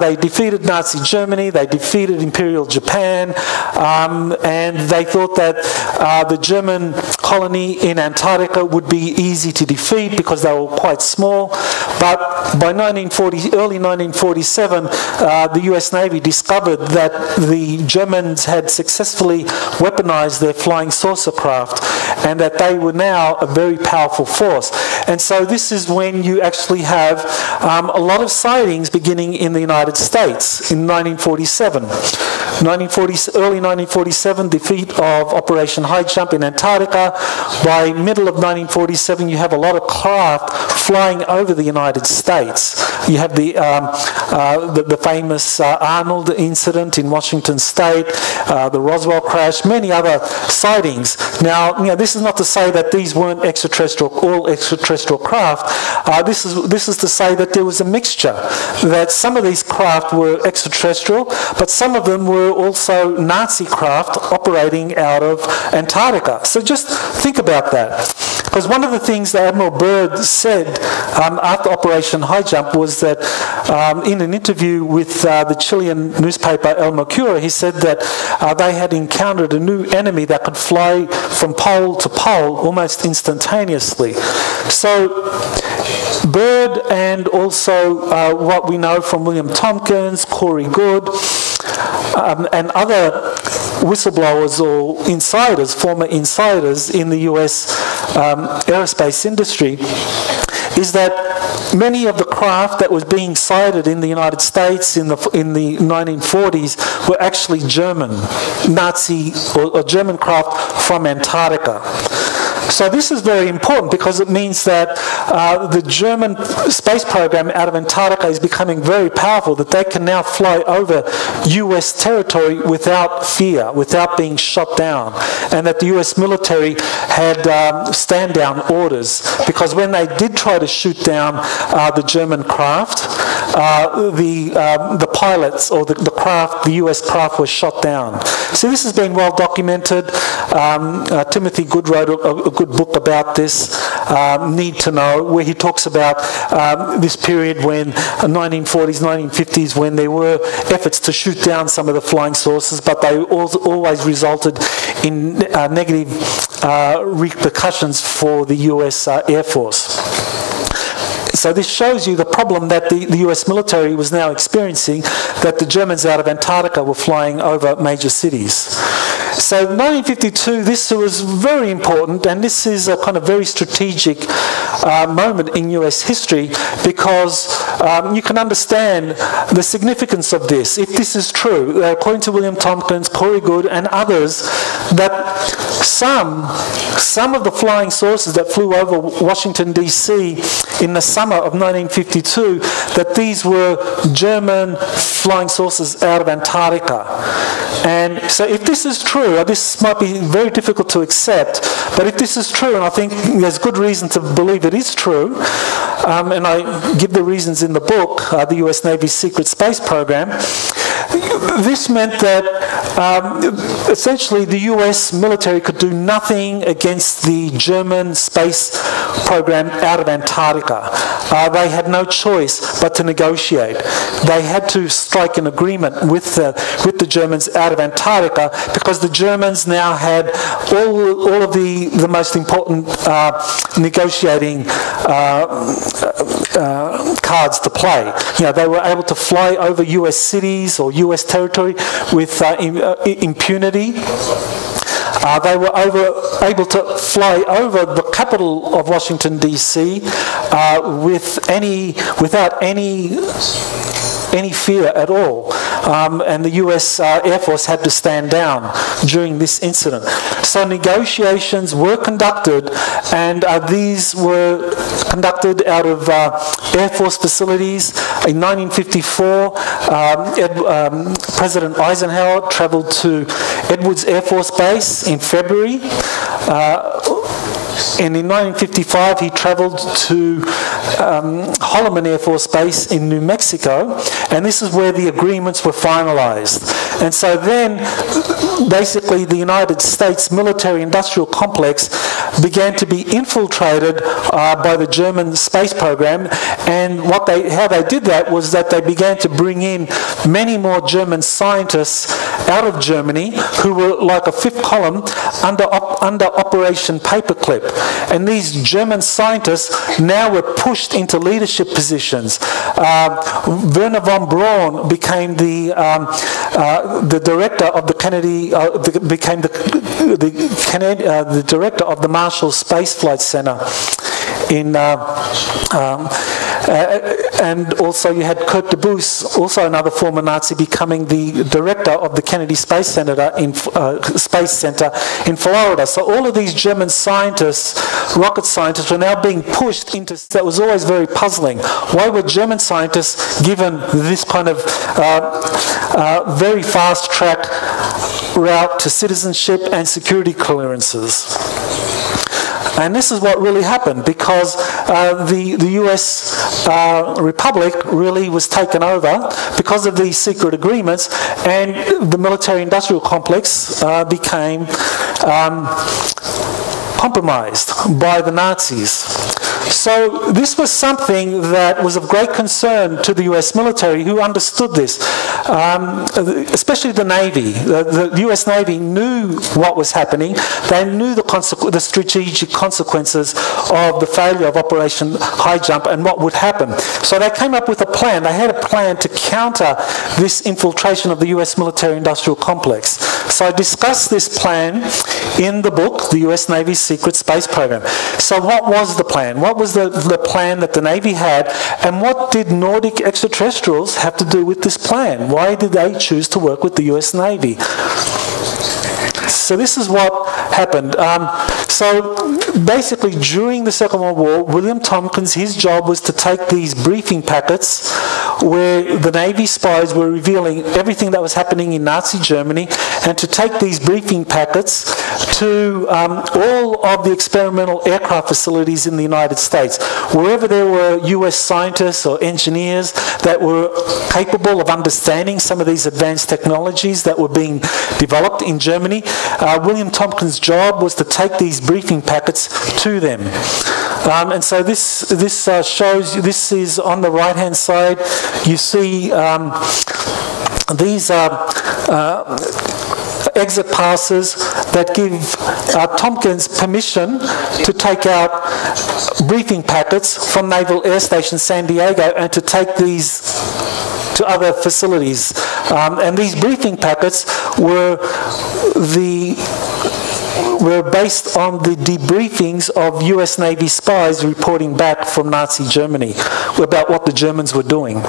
They defeated Nazi Germany, they defeated Imperial Japan, and they thought that the German colony in Antarctica would be easy to defeat because they were quite small. But by early 1947, the US Navy discovered that the Germans had successfully weaponized their flying saucer craft and that they were now a very powerful force. And so this is when you actually have a lot of sightings beginning in the United States in 1947. Early 1947, defeat of Operation High Jump in Antarctica. By middle of 1947, you have a lot of craft flying over the United States. You have the famous Arnold incident in Washington State, the Roswell crash, many other sightings. Now, this is not to say that these weren't all extraterrestrial craft. This is to say that there was a mixture, that some of these craft were extraterrestrial, but some of them were also Nazi craft operating out of Antarctica. So just think about that. Because one of the things that Admiral Byrd said after Operation High Jump was that in an interview with the Chilean newspaper El Mercurio, he said that they had encountered a new enemy that could fly from pole to pole almost instantaneously. So Byrd, and also what we know from William Tompkins, Corey Goode, and other whistleblowers or insiders, former insiders in the US aerospace industry, is that many of the craft that was being sighted in the United States in the 1940s were actually German, Nazi or German craft from Antarctica. So this is very important because it means that the German space program out of Antarctica is becoming very powerful, that they can now fly over US territory without fear, without being shot down, and that the US military had stand-down orders, because when they did try to shoot down the German craft, the pilots or the US craft was shot down. So this has been well documented. Timothy Goode wrote a good book about this, Need to Know, where he talks about this period when 1940s, 1950s, when there were efforts to shoot down some of the flying saucers, but they always resulted in negative repercussions for the US Air Force. So this shows you the problem that the US military was now experiencing, that the Germans out of Antarctica were flying over major cities. So 1952, this was very important, and this is a kind of very strategic moment in US history, because you can understand the significance of this. If this is true, according to William Tompkins, Corey Goode, and others, that some of the flying saucers that flew over Washington, D.C. in the summer of 1952, that these were German flying saucers out of Antarctica. And so if this is true, this might be very difficult to accept, but if this is true, and I think there's good reason to believe it is true, and I give the reasons in the book, the US Navy's secret space program, this meant that essentially the US military could do nothing against the German space program out of Antarctica. They had no choice but to negotiate. They had to strike an agreement with the Germans out of Antarctica, because the Germans now had all of the most important negotiating cards to play. You know, they were able to fly over US cities or US territory with impunity. They were able to fly over the capital of Washington, D.C. Without any fear at all. And the US Air Force had to stand down during this incident. So negotiations were conducted, and these were conducted out of Air Force facilities. In 1954, President Eisenhower traveled to Edwards Air Force Base in February. And in 1955, he traveled to Holloman Air Force Base in New Mexico, and this is where the agreements were finalized. And so then, basically, the United States military-industrial complex began to be infiltrated by the German space program, and how they did that was that they began to bring in many more German scientists out of Germany who were like a fifth column under Operation Paperclip. And these German scientists now were pushed into leadership positions. Werner von Braun became the director of the Kennedy, became the director of the Marshall Space Flight Center in and also you had Kurt de Boos, also another former Nazi, becoming the director of the Kennedy Space Center in Florida. So all of these German scientists, rocket scientists, were now being pushed into. That was always very puzzling. Why were German scientists given this kind of very fast track route to citizenship and security clearances? And this is what really happened, because the US Republic really was taken over because of these secret agreements, and the military-industrial complex became compromised by the Nazis. So this was something that was of great concern to the US military, who understood this, especially the Navy. The US Navy knew what was happening. They knew the strategic consequences of the failure of Operation High Jump and what would happen. So they came up with a plan. They had a plan to counter this infiltration of the US military-industrial complex. So I discussed this plan in the book, the US Navy's Secret Space Program. So what was the plan? What was the plan that the Navy had, and what did Nordic extraterrestrials have to do with this plan? Why did they choose to work with the US Navy? So this is what happened. So basically, during the Second World War, William Tompkins, his job was to take these briefing packets where the Navy spies were revealing everything that was happening in Nazi Germany, and to take these briefing packets to all of the experimental aircraft facilities in the United States. Wherever there were US scientists or engineers that were capable of understanding some of these advanced technologies that were being developed in Germany, William Tompkins' job was to take these briefing packets to them. And so this shows, this is on the right-hand side, you see these are exit passes that give Tompkins permission to take out briefing packets from Naval Air Station San Diego, and to take these to other facilities. And these briefing packets were based on the debriefings of US Navy spies reporting back from Nazi Germany about what the Germans were doing.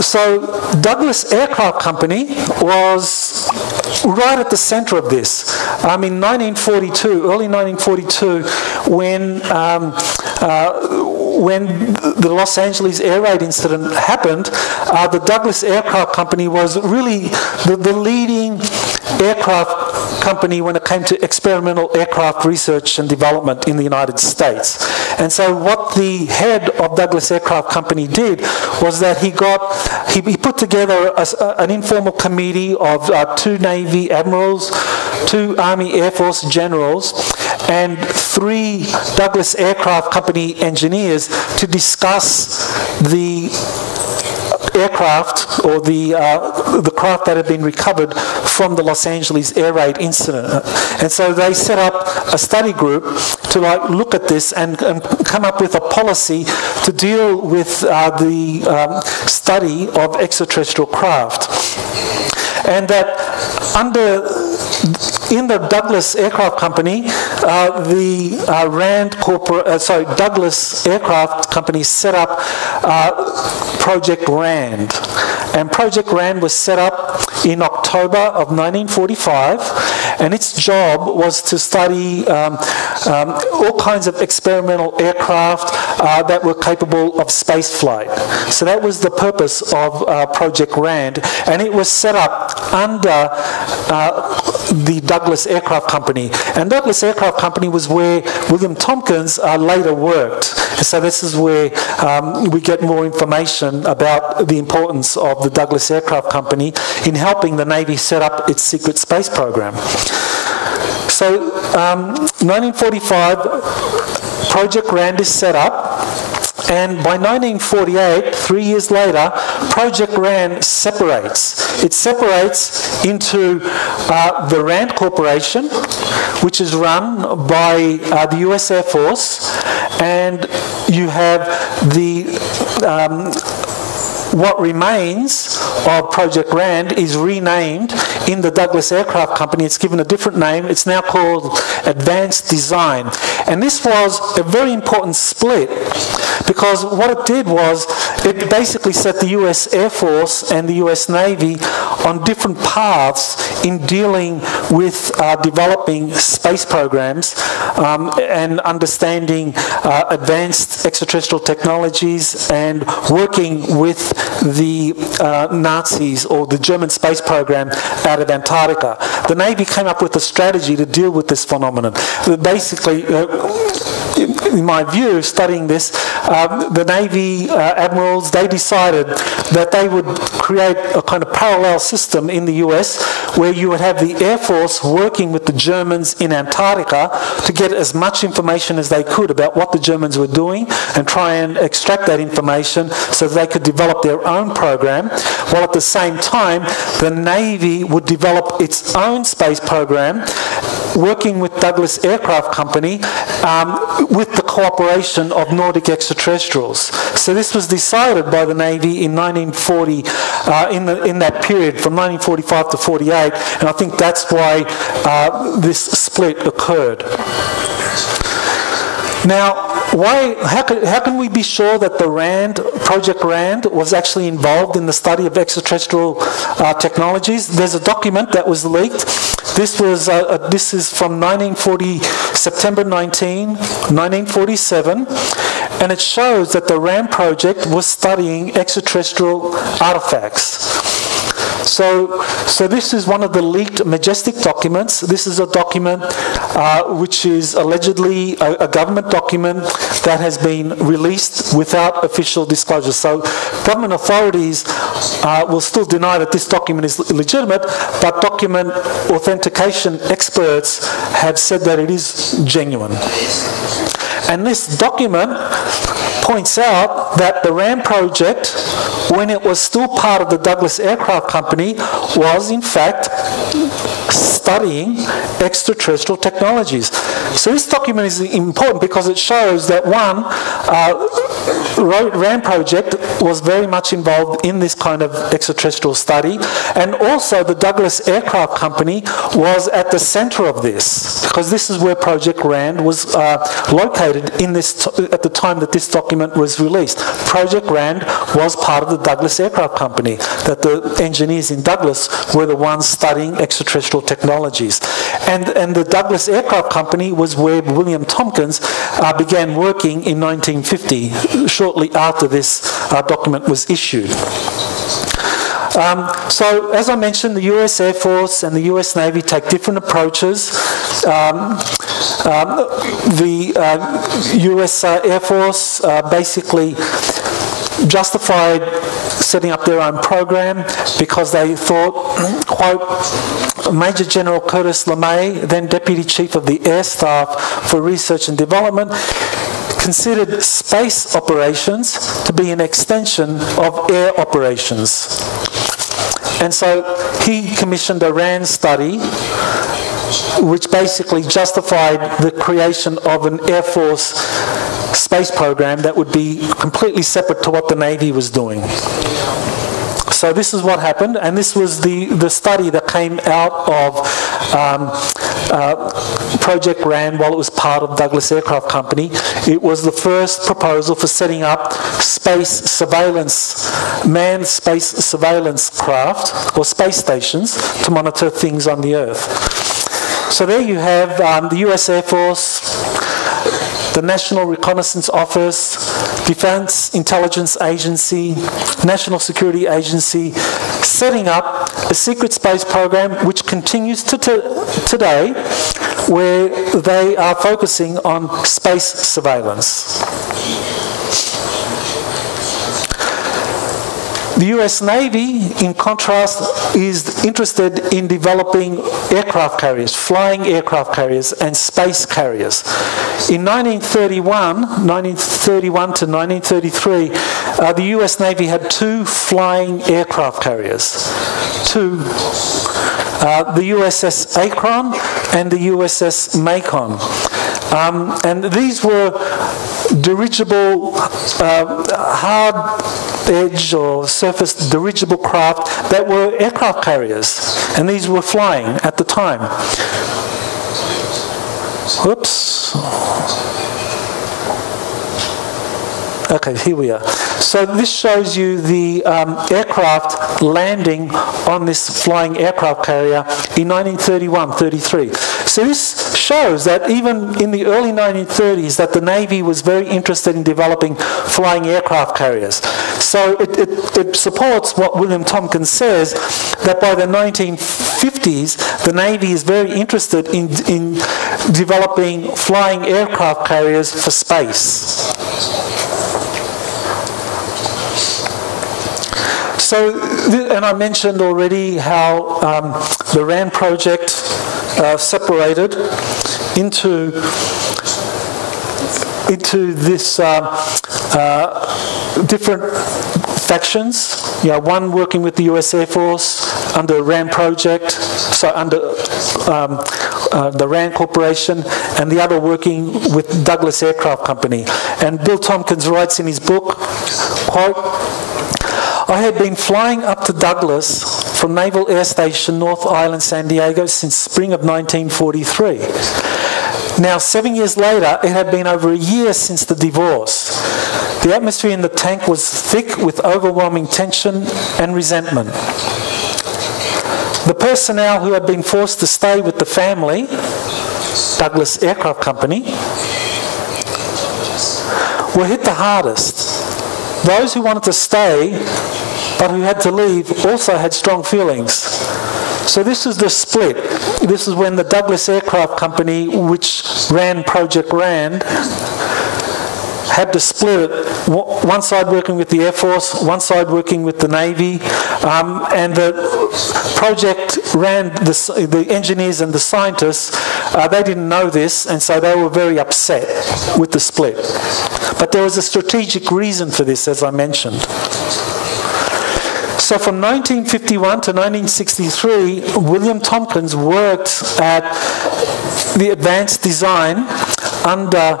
So Douglas Aircraft Company was right at the center of this. In 1942, early 1942, when the Los Angeles air raid incident happened, the Douglas Aircraft Company was really the leading aircraft company when it came to experimental aircraft research and development in the United States. And so what the head of Douglas Aircraft Company did was that he put together an informal committee of 2 Navy admirals, 2 Army Air Force generals, and 3 Douglas Aircraft Company engineers to discuss the aircraft or the craft that had been recovered from the Los Angeles air raid incident. And so they set up a study group to look at this and come up with a policy to deal with the study of extraterrestrial craft. And that in the Douglas Aircraft Company, Douglas Aircraft Company set up Project RAND. And Project RAND was set up in October of 1945, and its job was to study all kinds of experimental aircraft that were capable of space flight. So that was the purpose of Project RAND, and it was set up under the Douglas Aircraft Company. And Douglas Aircraft Company was where William Tompkins later worked. So this is where we get more information about the importance of the Douglas Aircraft Company in helping the Navy set up its secret space program. So 1945, Project RAND is set up. And by 1948, 3 years later, Project RAND separates. It separates into the RAND Corporation, which is run by the US Air Force, and you have the what remains of Project RAND is renamed in the Douglas Aircraft Company. It's given a different name. It's now called Advanced Design. And this was a very important split, because what it did was it basically set the US Air Force and the US Navy on different paths in dealing with developing space programs and understanding advanced extraterrestrial technologies and working with the Nazis or the German space program out of Antarctica. The Navy came up with a strategy to deal with this phenomenon. Basically, in my view, studying this, the Navy admirals, they decided that they would create a kind of parallel system in the US where you would have the Air Force working with the Germans in Antarctica to get as much information as they could about what the Germans were doing and try and extract that information so that they could develop their own program, while at the same time the Navy would develop its own space program working with Douglas Aircraft Company with the cooperation of Nordic Extraterrestrials. So this was decided by the Navy in 1940, in that period from 1945 to 48, and I think that's why this split occurred. Now, how can we be sure that the Project RAND was actually involved in the study of extraterrestrial technologies? There's a document that was leaked. This is from September 19, 1947, and it shows that the RAND project was studying extraterrestrial artifacts. So this is one of the leaked Majestic documents. This is a document which is allegedly a government document that has been released without official disclosure. So government authorities will still deny that this document is legitimate, but document authentication experts have said that it is genuine. And this document points out that the RAND project, when it was still part of the Douglas Aircraft Company, was in fact studying extraterrestrial technologies. So this document is important because it shows that one, RAND project was very much involved in this kind of extraterrestrial study, and also the Douglas Aircraft Company was at the center of this, because this is where Project RAND was located in this at the time that this document was released. Project RAND was part of the Douglas Aircraft Company, that the engineers in Douglas were the ones studying extraterrestrial technologies. And the Douglas Aircraft Company was where William Tompkins began working in 1950, shortly after this document was issued. So, as I mentioned, the US Air Force and the US Navy take different approaches. The US Air Force basically justified setting up their own program because they thought, quote, Major General Curtis LeMay, then Deputy Chief of the Air Staff for Research and Development, considered space operations to be an extension of air operations. And so he commissioned a RAND study which basically justified the creation of an Air Force space program that would be completely separate to what the Navy was doing. So this is what happened, and this was the study that came out of Project RAND while it was part of Douglas Aircraft Company. It was the first proposal for setting up space surveillance, manned space surveillance craft, or space stations, to monitor things on the Earth. So there you have the US Air Force, the National Reconnaissance Office, Defense Intelligence Agency, National Security Agency, setting up a secret space program which continues to today, where they are focusing on space surveillance. The US Navy, in contrast, is interested in developing aircraft carriers, flying aircraft carriers and space carriers. In 1931 to 1933, the US Navy had two flying aircraft carriers. The USS Akron and the USS Macon. And these were dirigible, hard edge or surface dirigible craft that were aircraft carriers, and these were flying at the time. Whoops. Okay, here we are. So this shows you the aircraft landing on this flying aircraft carrier in 1931-33. So this shows that even in the early 1930s that the Navy was very interested in developing flying aircraft carriers. So it supports what William Tompkins says, that by the 1950s the Navy is very interested in developing flying aircraft carriers for space. So, and I mentioned already how the RAND project separated into this different factions. You know, one working with the US Air Force under RAND project, so under the RAND Corporation, and the other working with Douglas Aircraft Company. And Bill Tompkins writes in his book, quote, I had been flying up to Douglas from Naval Air Station, North Island, San Diego, since spring of 1943. Now, 7 years later, it had been over a year since the divorce. The atmosphere in the tank was thick with overwhelming tension and resentment. The personnel who had been forced to stay with the family, Douglas Aircraft Company, were hit the hardest. Those who wanted to stay but who had to leave also had strong feelings. So this is the split. This is when the Douglas Aircraft Company, which ran Project RAND, had to split it. One side working with the Air Force, one side working with the Navy, and the Project RAND, the engineers and the scientists, they didn't know this, and so they were very upset with the split. But there was a strategic reason for this, as I mentioned. So from 1951 to 1963, William Tompkins worked at the advanced design under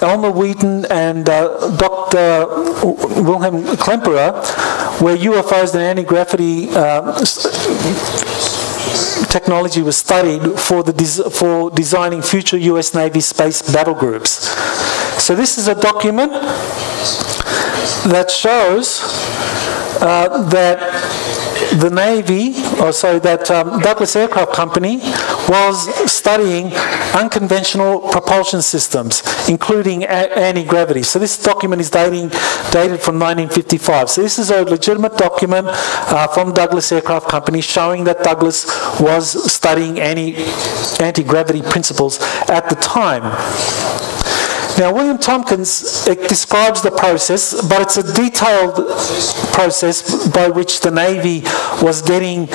Elmer Wheaton and Dr. Wilhelm Klemperer, where UFOs and anti-gravity technology was studied for designing future US Navy space battle groups. So this is a document that shows that the Navy, Douglas Aircraft Company was studying unconventional propulsion systems, including anti-gravity. So this document is dated from 1955. So this is a legitimate document from Douglas Aircraft Company showing that Douglas was studying anti-gravity principles at the time. Now, William Tompkins describes the process, but it's a detailed process by which the Navy was getting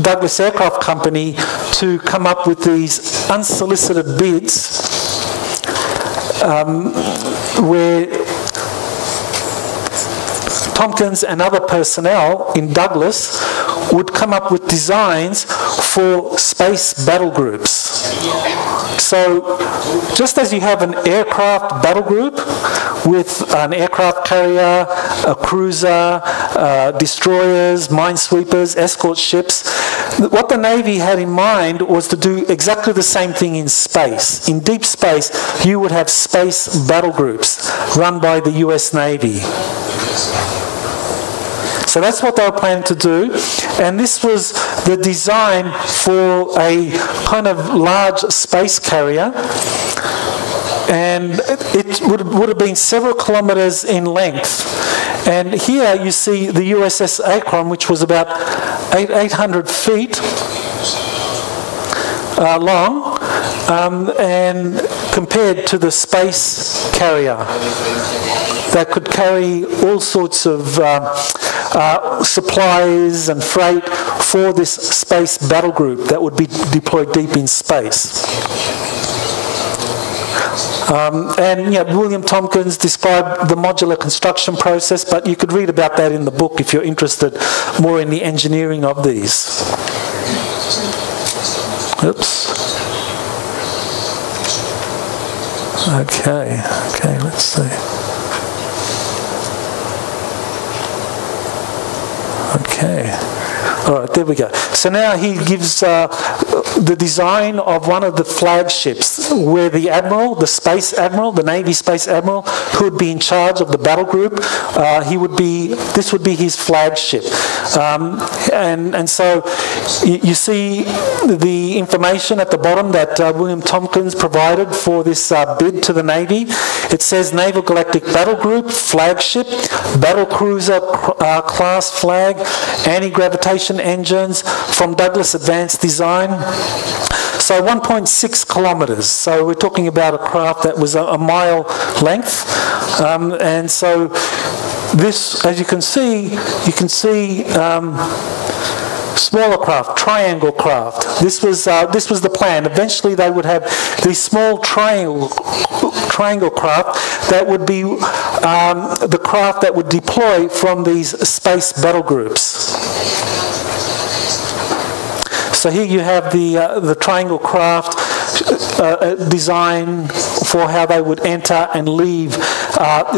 Douglas Aircraft Company to come up with these unsolicited bids where Tompkins and other personnel in Douglas would come up with designs for space battle groups. So just as you have an aircraft battle group with an aircraft carrier, a cruiser, destroyers, minesweepers, escort ships, what the Navy had in mind was to do exactly the same thing in space. In deep space, you would have space battle groups run by the US Navy. So that's what they were planning to do, and this was the design for a kind of large space carrier, and it would have been several kilometers in length. And here you see the USS Akron, which was about 800 feet long, and compared to the space carrier that could carry all sorts of supplies and freight for this space battle group that would be deployed deep in space. William Tompkins described the modular construction process, but you could read about that in the book if you're interested more in the engineering of these. Oops. Okay, let's see. Okay. All right, there we go. So now he gives the design of one of the flagships where the admiral, the space admiral, the Navy space admiral, who would be in charge of the battle group, this would be his flagship. And so you see the information at the bottom that William Tompkins provided for this bid to the Navy. It says Naval Galactic Battle Group, flagship, battle cruiser class flag, anti-gravitation engines from Douglas Advanced Design. So 1.6 kilometers. So we're talking about a craft that was a mile length. And so this, as you can see smaller craft, triangle craft. This was the plan. Eventually they would have these small triangle craft that would be the craft that would deploy from these space battle groups. So here you have the triangle craft design for how they would enter and leave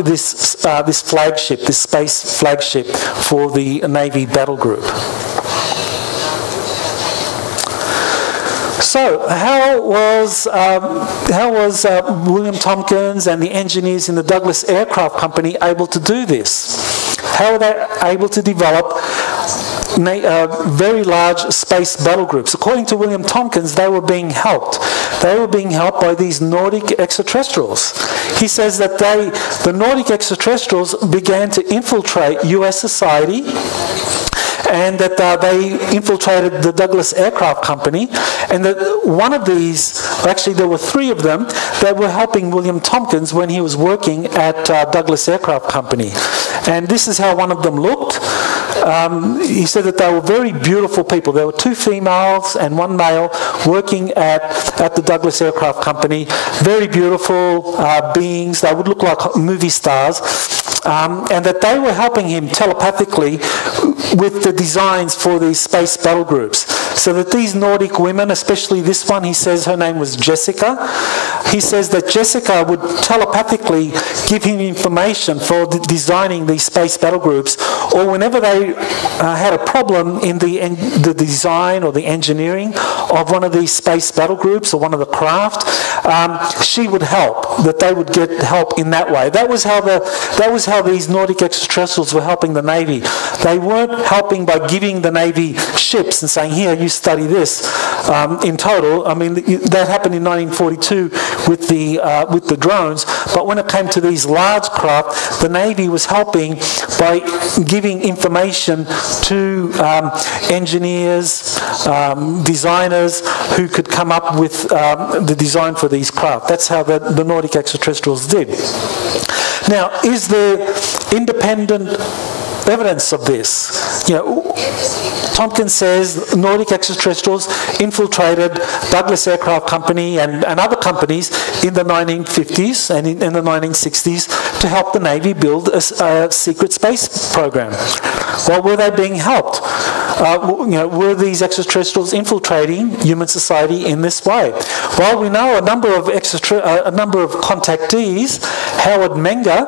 this flagship, this space flagship for the Navy battle group. So how was William Tompkins and the engineers in the Douglas Aircraft Company able to do this? How were they able to develop very large space battle groups? According to William Tompkins, they were being helped. They were being helped by these Nordic extraterrestrials. He says that the Nordic extraterrestrials began to infiltrate US society, and that they infiltrated the Douglas Aircraft Company, and that one of these, actually there were three of them, that were helping William Tompkins when he was working at Douglas Aircraft Company. And this is how one of them looked. He said that they were very beautiful people. There were two females and one male working at the Douglas Aircraft Company. Very beautiful beings. They would look like movie stars. and that they were helping him telepathically with the designs for these space battle groups. So that these Nordic women, especially this one, he says her name was Jessica, he says that Jessica would telepathically give him information for designing these space battle groups, or whenever they had a problem in the design or the engineering of one of these space battle groups or one of the craft, she would help, that they would get help in that way. That was how these Nordic extraterrestrials were helping the Navy. They weren't helping by giving the Navy ships and saying, here, you study this in total. I mean, that happened in 1942 with the drones, but when it came to these large craft, the Navy was helping by giving information to engineers, designers who could come up with the design for these craft. That's how the Nordic extraterrestrials did. Now, is there independent evidence of this? You know, Tompkins says Nordic extraterrestrials infiltrated Douglas Aircraft Company and other companies in the 1950s and in the 1960s to help the Navy build a secret space program. Well, were they being helped? You know, were these extraterrestrials infiltrating human society in this way? Well, we know a number of contactees. Howard Menger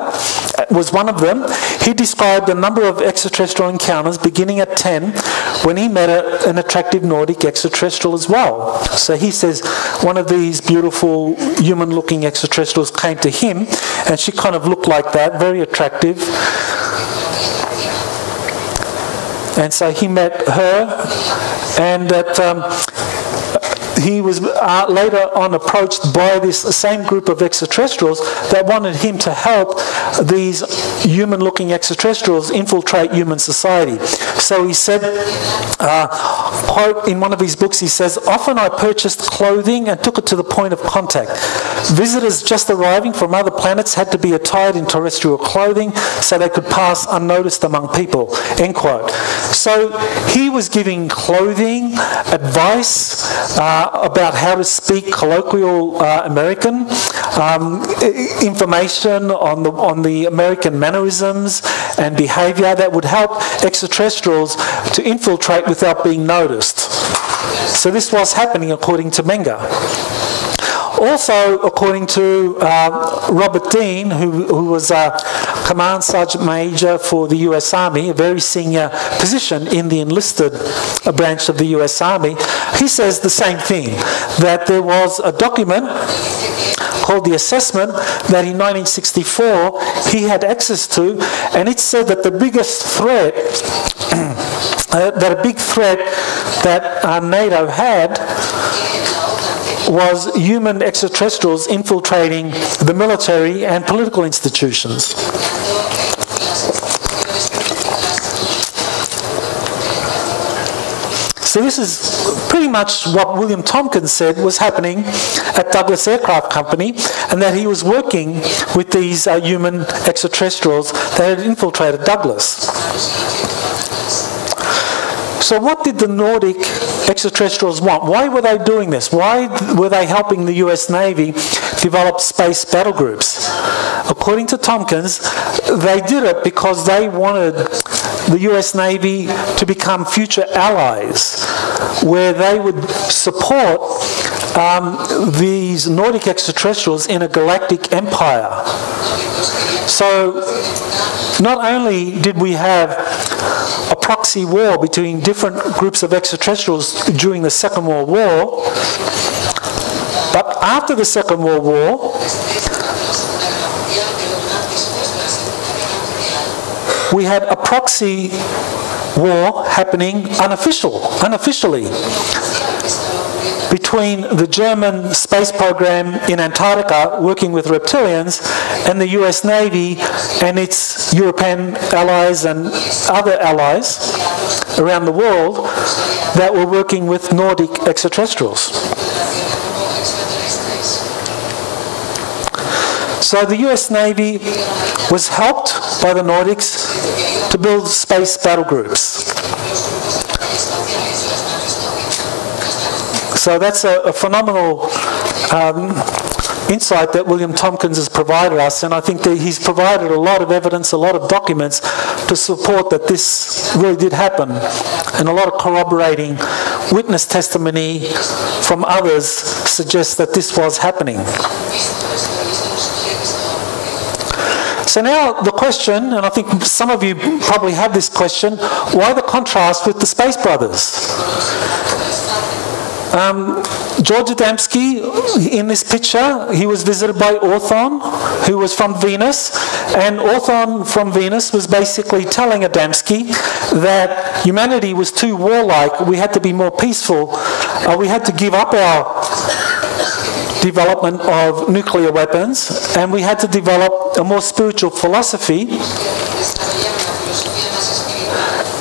was one of them. He described a number of extraterrestrial encounters beginning at 10 when he met an attractive Nordic extraterrestrial as well. So he says one of these beautiful human-looking extraterrestrials came to him, and she kind of looked like that, very attractive. And so he met her, and that he was later on approached by this same group of extraterrestrials that wanted him to help these human-looking extraterrestrials infiltrate human society. So he said, quote, in one of his books, he says, often I purchased clothing and took it to the point of contact. Visitors just arriving from other planets had to be attired in terrestrial clothing so they could pass unnoticed among people, end quote. So he was giving clothing, advice, about how to speak colloquial American, information on the American mannerisms and behavior that would help extraterrestrials to infiltrate without being noticed. So this was happening according to Menger. Also, according to Robert Dean, who was a Command Sergeant Major for the US Army, a very senior position in the enlisted branch of the US Army, he says the same thing, that there was a document called the assessment that in 1964 he had access to, and it said that the biggest threat, that a big threat that NATO had was human extraterrestrials infiltrating the military and political institutions. So this is pretty much what William Tompkins said was happening at Douglas Aircraft Company, and that he was working with these human extraterrestrials that had infiltrated Douglas. So what did the Nordic extraterrestrials want? Why were they doing this? Why were they helping the US Navy develop space battle groups? According to Tompkins, they did it because they wanted the US Navy to become future allies, where they would support these Nordic extraterrestrials in a galactic empire. So not only did we have a proxy war between different groups of extraterrestrials during the Second World War, but after the Second World War, we had a proxy war happening unofficially between the German space program in Antarctica working with reptilians and the US Navy and its European allies and other allies around the world that were working with Nordic extraterrestrials. So the US Navy was helped by the Nordics to build space battle groups. So that's a phenomenal insight that William Tompkins has provided us, and I think that he's provided a lot of evidence, a lot of documents to support that this really did happen, and a lot of corroborating witness testimony from others suggests that this was happening. So now the question, and I think some of you probably have this question, why the contrast with the Space Brothers? George Adamski, in this picture, he was visited by Orthon, who was from Venus, and Orthon from Venus was basically telling Adamski that humanity was too warlike, we had to be more peaceful, we had to give up our development of nuclear weapons, and we had to develop a more spiritual philosophy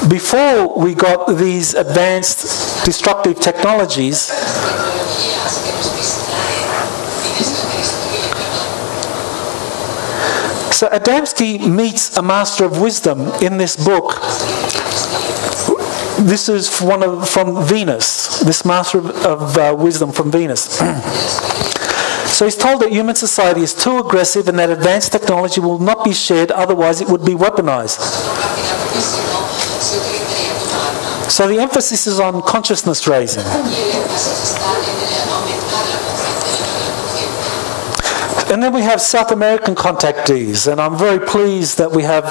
before we got these advanced destructive technologies. So Adamski meets a master of wisdom in this book. This is from Venus, this master of wisdom from Venus. So he's told that human society is too aggressive and that advanced technology will not be shared, otherwise it would be weaponized. So the emphasis is on consciousness raising. And then we have South American contactees, and I'm very pleased that we have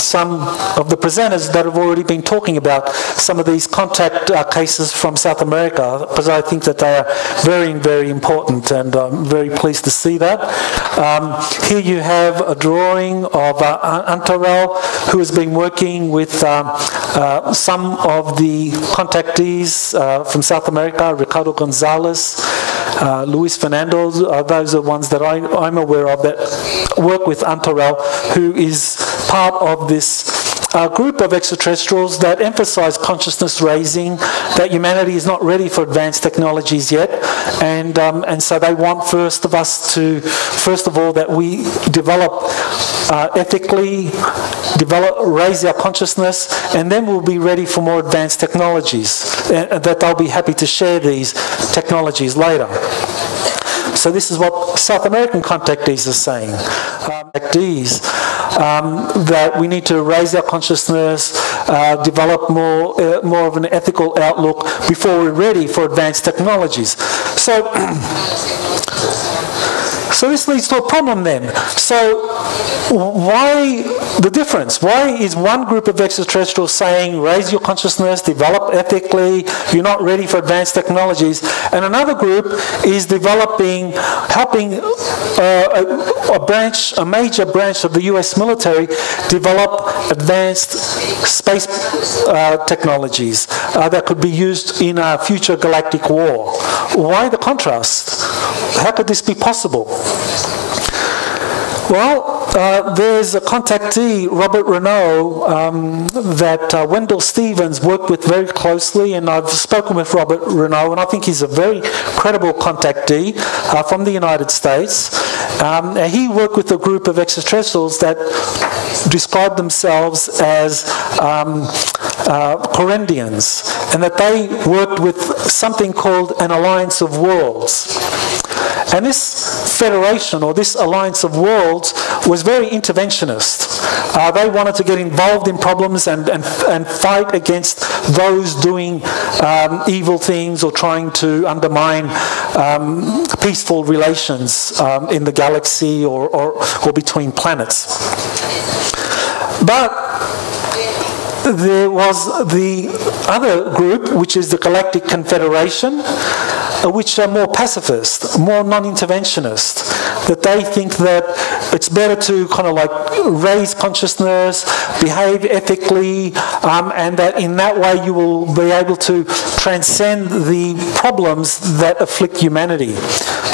some of the presenters that have already been talking about some of these contact cases from South America, because I think that they are very, very important, and I'm very pleased to see that. Here you have a drawing of Antarel, who has been working with some of the contactees from South America, Ricardo Gonzalez, Luis Fernando. Those are ones that I'm aware of that work with Antarel, who is part of this group of extraterrestrials that emphasize consciousness raising, that humanity is not ready for advanced technologies yet, and so they want first of all that we develop ethically, raise our consciousness, and then we'll be ready for more advanced technologies, and that they'll be happy to share these technologies later. So this is what South American contactees are saying. That we need to raise our consciousness, develop more of an ethical outlook before we're ready for advanced technologies. So this leads to a problem then. So why the difference? Why is one group of extraterrestrials saying raise your consciousness, develop ethically, you're not ready for advanced technologies, and another group is helping a major branch of the US military develop advanced space technologies that could be used in a future galactic war? Why the contrast? How could this be possible? Well, there's a contactee, Robert Renaud, that Wendell Stevens worked with very closely, and I've spoken with Robert Renaud, and I think he's a very credible contactee from the United States. He worked with a group of extraterrestrials that described themselves as Corendians, and that they worked with something called an alliance of worlds. And this federation, or this alliance of worlds, was very interventionist. They wanted to get involved in problems and fight against those doing evil things or trying to undermine peaceful relations in the galaxy or between planets. But there was the other group, which is the Galactic Confederation, which are more pacifist, more non-interventionist, that they think that it's better to kind of like raise consciousness, behave ethically, and that in that way you will be able to transcend the problems that afflict humanity.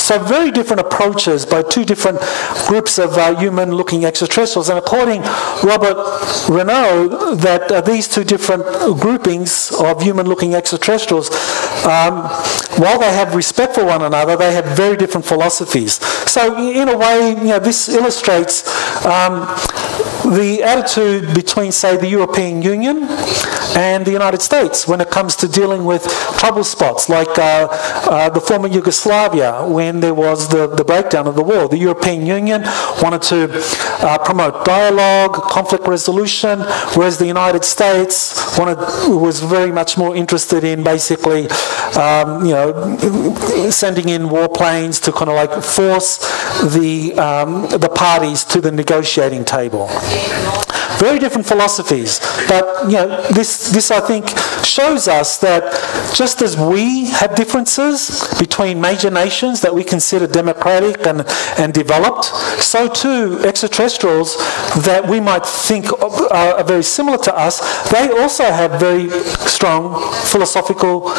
So very different approaches by two different groups of human-looking extraterrestrials. And according Robert Renaud, that these two different groupings of human-looking extraterrestrials, while they have respect for one another, they have very different philosophies. So in a way, this illustrates the attitude between, say, the European Union and the United States when it comes to dealing with trouble spots like the former Yugoslavia when there was the breakdown of the war. The European Union wanted to promote dialogue, conflict resolution, whereas the United States was very much more interested in basically sending in warplanes to kind of like force the parties to the negotiating table. Very different philosophies, but this I think shows us that just as we have differences between major nations that we consider democratic and developed, so too extraterrestrials that we might think are very similar to us, they also have very strong philosophical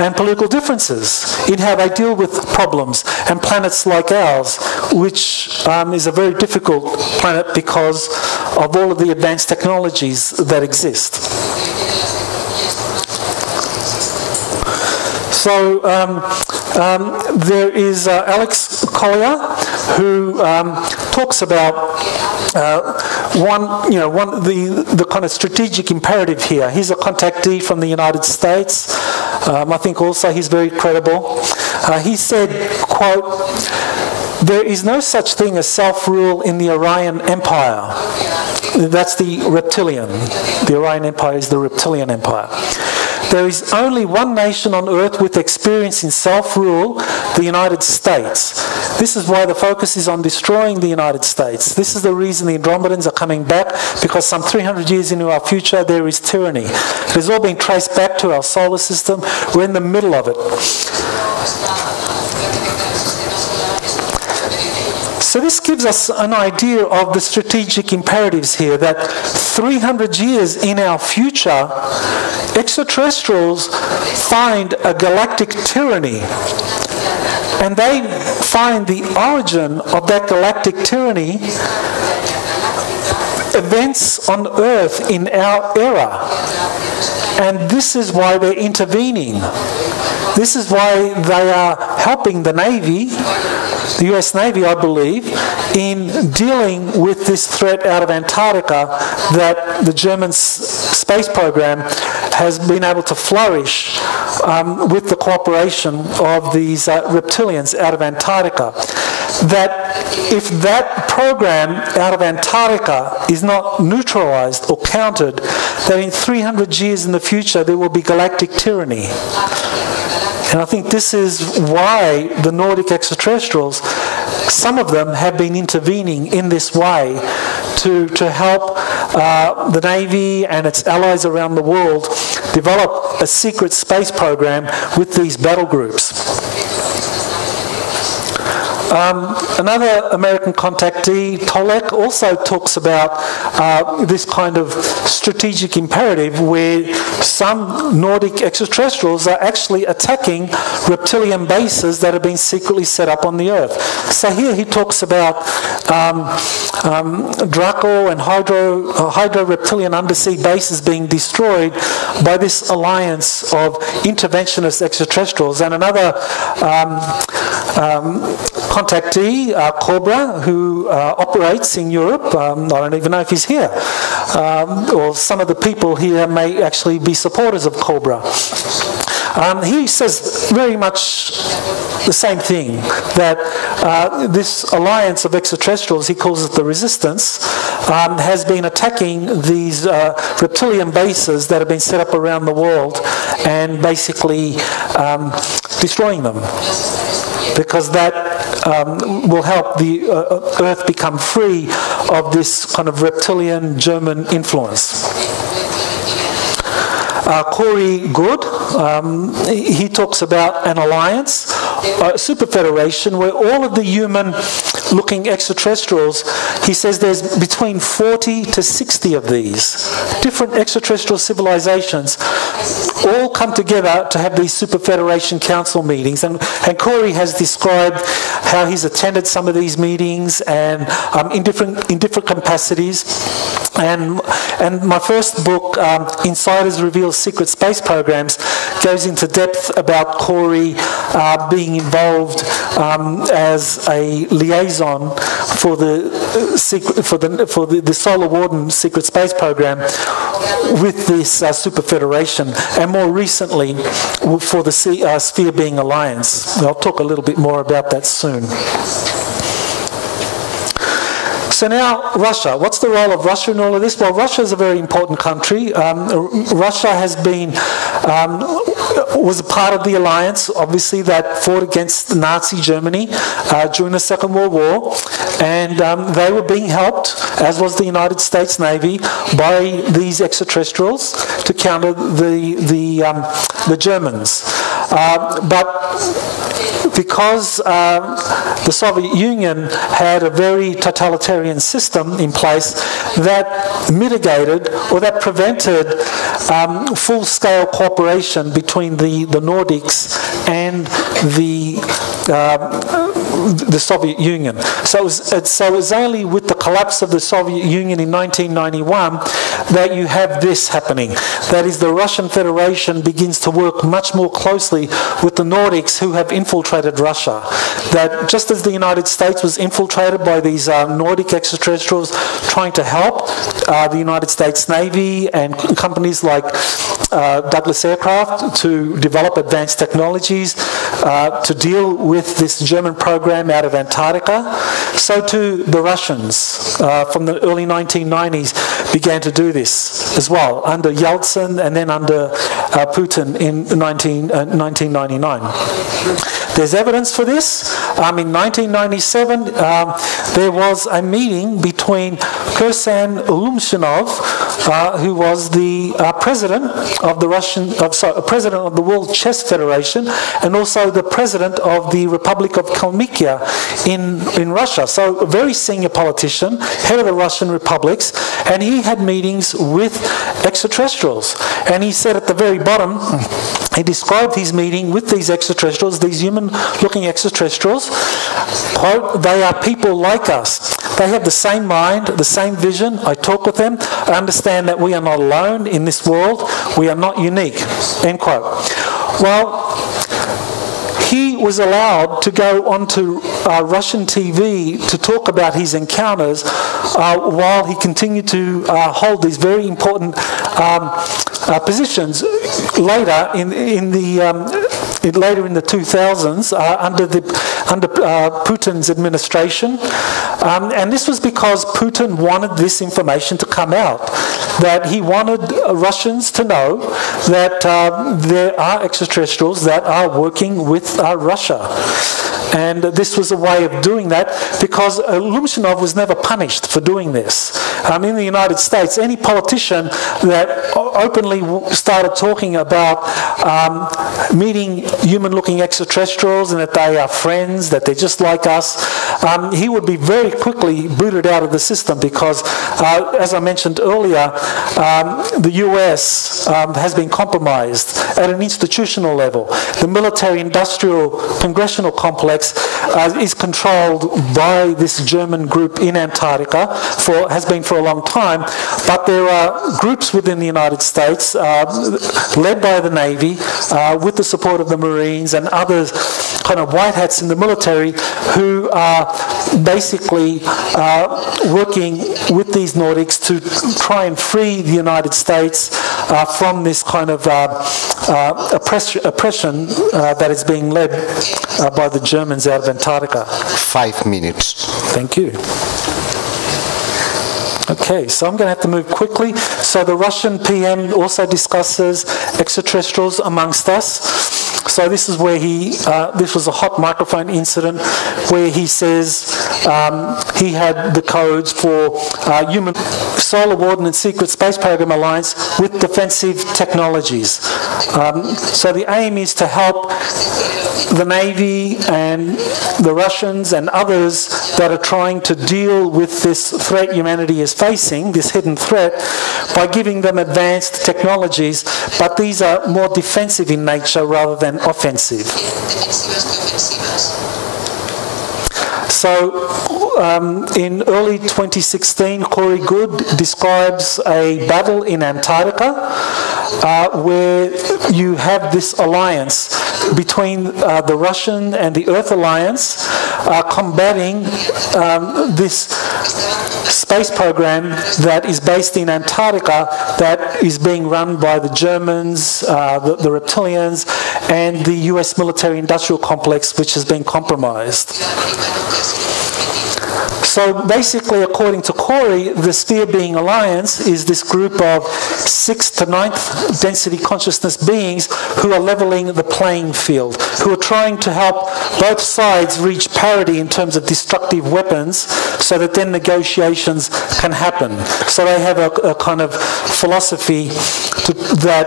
and political differences in how they deal with problems and planets like ours, which is a very difficult planet because of all of the advanced technologies that exist. So there is Alex Collier, who talks about the kind of strategic imperative here. He's a contactee from the United States. I think also he's very credible. He said, quote, "There is no such thing as self-rule in the Orion Empire." That's the reptilian. The Orion Empire is the reptilian empire. "There is only one nation on Earth with experience in self-rule, the United States. This is why the focus is on destroying the United States. This is the reason the Andromedans are coming back, because some 300 years into our future there is tyranny. It has all been traced back to our solar system. We're in the middle of it." So this gives us an idea of the strategic imperatives here, that 300 years in our future, extraterrestrials find a galactic tyranny. And they find the origin of that galactic tyranny, events on Earth in our era. And this is why they're intervening. This is why they are helping the Navy, the US Navy, I believe, in dealing with this threat out of Antarctica that the German space program has been able to flourish with the cooperation of these reptilians out of Antarctica. That if that program out of Antarctica is not neutralized or countered, that in 300 years in the future there will be galactic tyranny. And I think this is why the Nordic extraterrestrials, some of them have been intervening in this way to help the Navy and its allies around the world develop a secret space program with these battle groups. Another American contactee, Tolek, also talks about this kind of strategic imperative where some Nordic extraterrestrials are actually attacking reptilian bases that have been secretly set up on the Earth. So here he talks about Draco and Hydro reptilian undersea bases being destroyed by this alliance of interventionist extraterrestrials. And another contactee, Cobra, who operates in Europe. I don't even know if he's here. Or some of the people here may actually be supporters of Cobra. He says very much the same thing, that this alliance of extraterrestrials, he calls it the Resistance, has been attacking these reptilian bases that have been set up around the world and basically destroying them, because that will help the Earth become free of this kind of reptilian German influence. Corey Goode, he talks about an alliance, a super federation, where all of the human-looking extraterrestrials, he says there's between 40 to 60 of these different extraterrestrial civilizations all come together to have these super federation council meetings. And Corey has described how he's attended some of these meetings and in different capacities. And my first book, Insiders Reveal Secret Space Programs, goes into depth about Corey being involved as a liaison for the Solar Warden secret space program with this Super Federation, and more recently for the Sphere Being Alliance. I'll talk a little bit more about that soon. So now, Russia. What's the role of Russia in all of this? Well, Russia is a very important country. Russia has been, was a part of the alliance, obviously, that fought against Nazi Germany during the Second World War. And they were being helped, as was the United States Navy, by these extraterrestrials to counter the Germans. But because the Soviet Union had a very totalitarian system in place that mitigated or that prevented full-scale cooperation between the Nordics and the Soviet Union. So it was only with the collapse of the Soviet Union in 1991 that you have this happening. That is, the Russian Federation begins to work much more closely with the Nordics who have infiltrated Russia. That just as the United States was infiltrated by these Nordic extraterrestrials trying to help the United States Navy and companies like Douglas Aircraft to develop advanced technologies to deal with this German program out of Antarctica, so too the Russians from the early 1990s began to do this as well, under Yeltsin and then under Putin in 1999. There's evidence for this. In 1997, there was a meeting between Kursan Ulumshinov, who was the president of the president of the World Chess Federation, and also the president of the Republic of Kalmykia in Russia. So a very senior politician, head of the Russian republics, and he had meetings with extraterrestrials. And he said at the very bottom, he described his meeting with these extraterrestrials, these human-looking extraterrestrials, quote, "They are people like us. They have the same mind, the same vision. I talk with them. I understand that we are not alone in this world. We are not unique," end quote. Well, he was allowed to go onto Russian TV to talk about his encounters while he continued to hold these very important positions later in the 2000s under Putin's administration, and this was because Putin wanted this information to come out, that he wanted Russians to know that there are extraterrestrials that are working with Russia. And this was a way of doing that because Lumshinov was never punished for doing this. In the United States, any politician that openly started talking about meeting human-looking extraterrestrials and that they are friends, that they're just like us, he would be very quickly booted out of the system because, as I mentioned earlier, the US has been compromised at an institutional level. The military-industrial congressional complex is controlled by this German group in Antarctica, has been for a long time, but there are groups within the United States led by the Navy with the support of the Marines and others kind of white hats in the military who are basically working with these Nordics to try and free the United States from this kind of oppression that is being led by the Germans out of Antarctica. 5 minutes. Thank you. Okay, so I'm going to have to move quickly. So the Russian PM also discusses extraterrestrials amongst us. So this is where this was a hot microphone incident where he says he had the codes for human Solar Warden and Secret Space Program Alliance with defensive technologies. So the aim is to help the Navy and the Russians and others that are trying to deal with this threat humanity is facing, this hidden threat, by giving them advanced technologies, but these are more defensive in nature rather than offensive. So in early 2016, Goode describes a battle in Antarctica where you have this alliance between the Russian and the Earth Alliance are combating this space program that is based in Antarctica, that is being run by the Germans, the Reptilians, and the US military-industrial complex, which has been compromised. So basically, according to Corey, the Sphere Being Alliance is this group of 6th to 9th density consciousness beings who are leveling the playing field, who are trying to help both sides reach parity in terms of destructive weapons so that then negotiations can happen. So they have a kind of philosophy that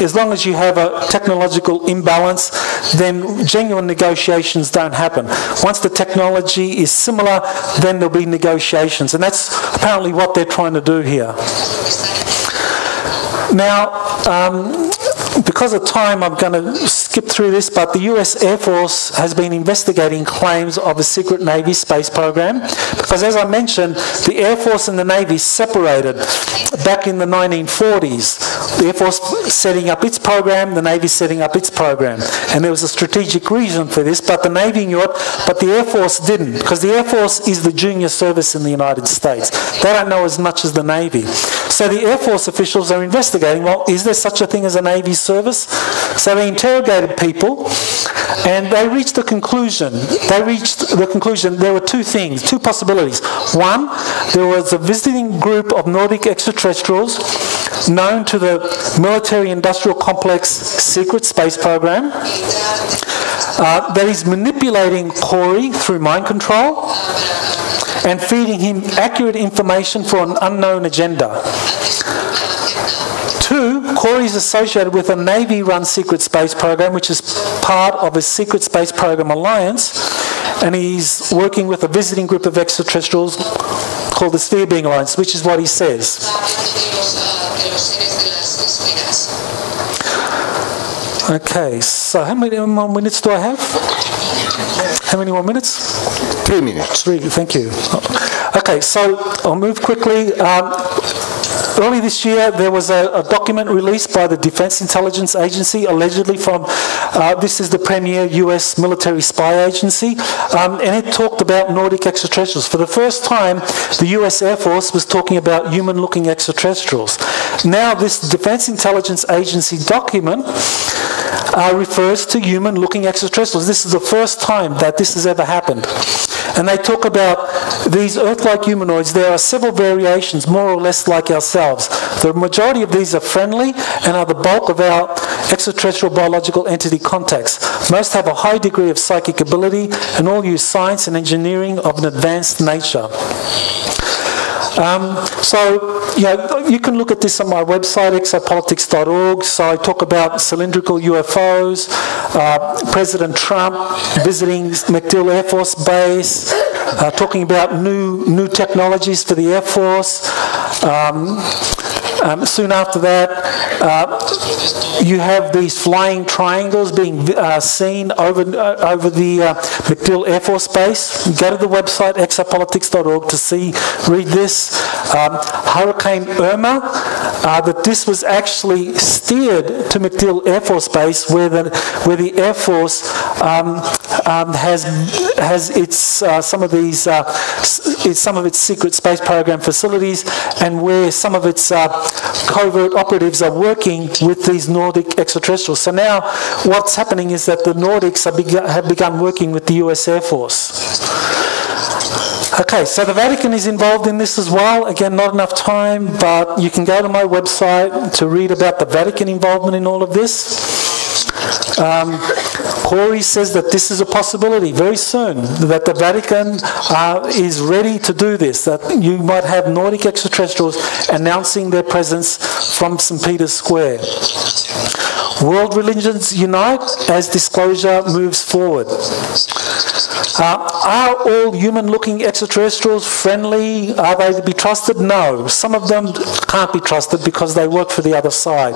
as long as you have a technological imbalance, then genuine negotiations don't happen. Once the technology is similar, then there'll be negotiations, and that's apparently what they're trying to do here. Now, because of time, I'm going to skip through this, but the US Air Force has been investigating claims of a secret Navy space program, because as I mentioned, the Air Force and the Navy separated back in the 1940s. The Air Force setting up its program, the Navy setting up its program. And there was a strategic reason for this, but the Navy knew it, but the Air Force didn't, because the Air Force is the junior service in the United States. They don't know as much as the Navy. So the Air Force officials are investigating, well, is there such a thing as a Navy service? So they interrogated people, and they reached the conclusion. There were two things, two possibilities. One, there was a visiting group of Nordic extraterrestrials known to the military-industrial complex secret space program that is manipulating Corey through mind control and feeding him accurate information for an unknown agenda. Two, Corey is associated with a Navy-run secret space program, which is part of a secret space program alliance, and he's working with a visiting group of extraterrestrials called the Sphere Being Alliance, which is what he says. Okay, so how many more minutes do I have? How many more minutes? 3 minutes. 3, thank you. Okay, so I'll move quickly. Early this year, there was a document released by the Defense Intelligence Agency, allegedly from, this is the premier US military spy agency, and it talked about Nordic extraterrestrials. For the first time, the US Air Force was talking about human-looking extraterrestrials. Now, this Defense Intelligence Agency document refers to human-looking extraterrestrials. This is the first time that this has ever happened. And they talk about these Earth-like humanoids. There are several variations, more or less like ourselves. The majority of these are friendly and are the bulk of our extraterrestrial biological entity contacts. Most have a high degree of psychic ability and all use science and engineering of an advanced nature. So, you can look at this on my website, exopolitics.org. So I talk about cylindrical UFOs, President Trump visiting MacDill Air Force Base, talking about new technologies for the Air Force. Soon after that, you have these flying triangles being seen over the MacDill Air Force Base. Go to the website exopolitics.org to read this. Hurricane Irma, that this was actually steered to MacDill Air Force Base, where the Air Force has its some of its secret space program facilities, and where some of its covert operatives are working with these Nordic extraterrestrials. So now what's happening is that the Nordics have begun working with the US Air Force. Okay, so the Vatican is involved in this as well. Again, not enough time, but you can go to my website to read about the Vatican involvement in all of this. Corey says that this is a possibility very soon, that the Vatican is ready to do this, that you might have Nordic extraterrestrials announcing their presence from St. Peter's Square. World religions unite as disclosure moves forward. Are all human-looking extraterrestrials friendly? Are they to be trusted? No. Some of them can't be trusted because they work for the other side.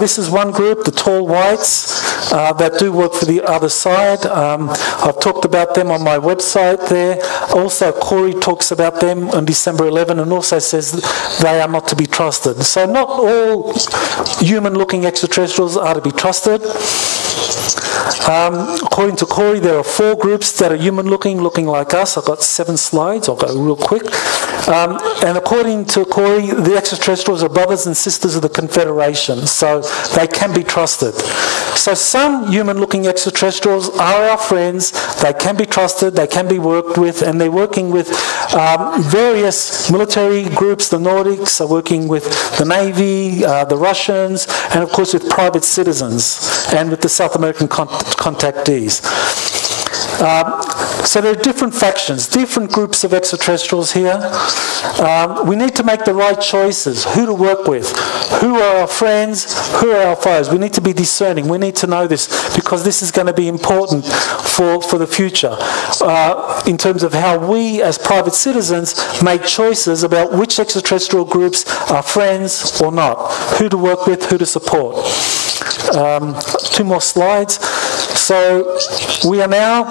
This is one group, the tall whites, that do work for the other side. I've talked about them on my website there. Also, Corey talks about them on December 11 and also says they are not to be trusted. So not all human-looking extraterrestrials are to be trusted. According to Corey, there are 4 groups that are human-looking, looking like us. I've got 7 slides. I'll go real quick. And according to Corey, the extraterrestrials are brothers and sisters of the Confederation, so they can be trusted. So some human-looking extraterrestrials are our friends. They can be trusted. They can be worked with, and they're working with various military groups. The Nordics are working with the Navy, the Russians, and of course with private citizens and with the South American contactees. So there are different factions, different groups of extraterrestrials here. We need to make the right choices, who to work with, who are our friends, who are our foes. We need to be discerning. We need to know this because this is going to be important for the future in terms of how we as private citizens make choices about which extraterrestrial groups are friends or not, who to work with, who to support. 2 more slides. So we are now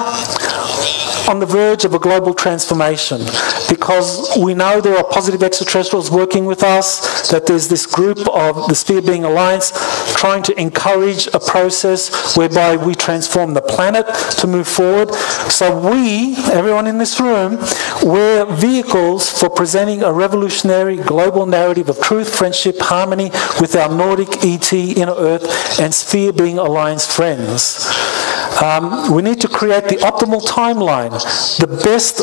on the verge of a global transformation because we know there are positive extraterrestrials working with us, that there's this group of the Sphere Being Alliance trying to encourage a process whereby we transform the planet to move forward. So we, everyone in this room, we're vehicles for presenting a revolutionary global narrative of truth, friendship, harmony with our Nordic, ET, Inner Earth and Sphere Being Alliance friends. We need to create the optimal timeline, the best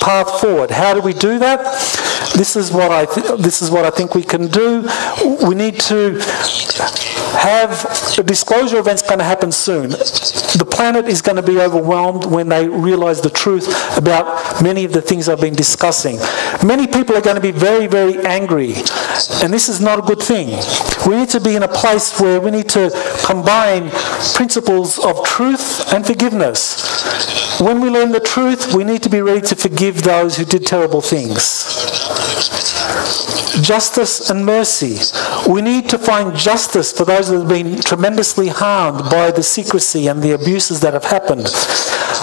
path forward. How do we do that? This is what I think we can do. We need to have a disclosure event's going to happen soon. The planet is going to be overwhelmed when they realize the truth about many of the things I've been discussing. Many people are going to be very, very angry, and this is not a good thing. We need to be in a place where we need to combine principles of truth and forgiveness. When we learn the truth, we need to be ready to forgive those who did terrible things. Justice and mercy. We need to find justice for those that have been tremendously harmed by the secrecy and the abuses that have happened.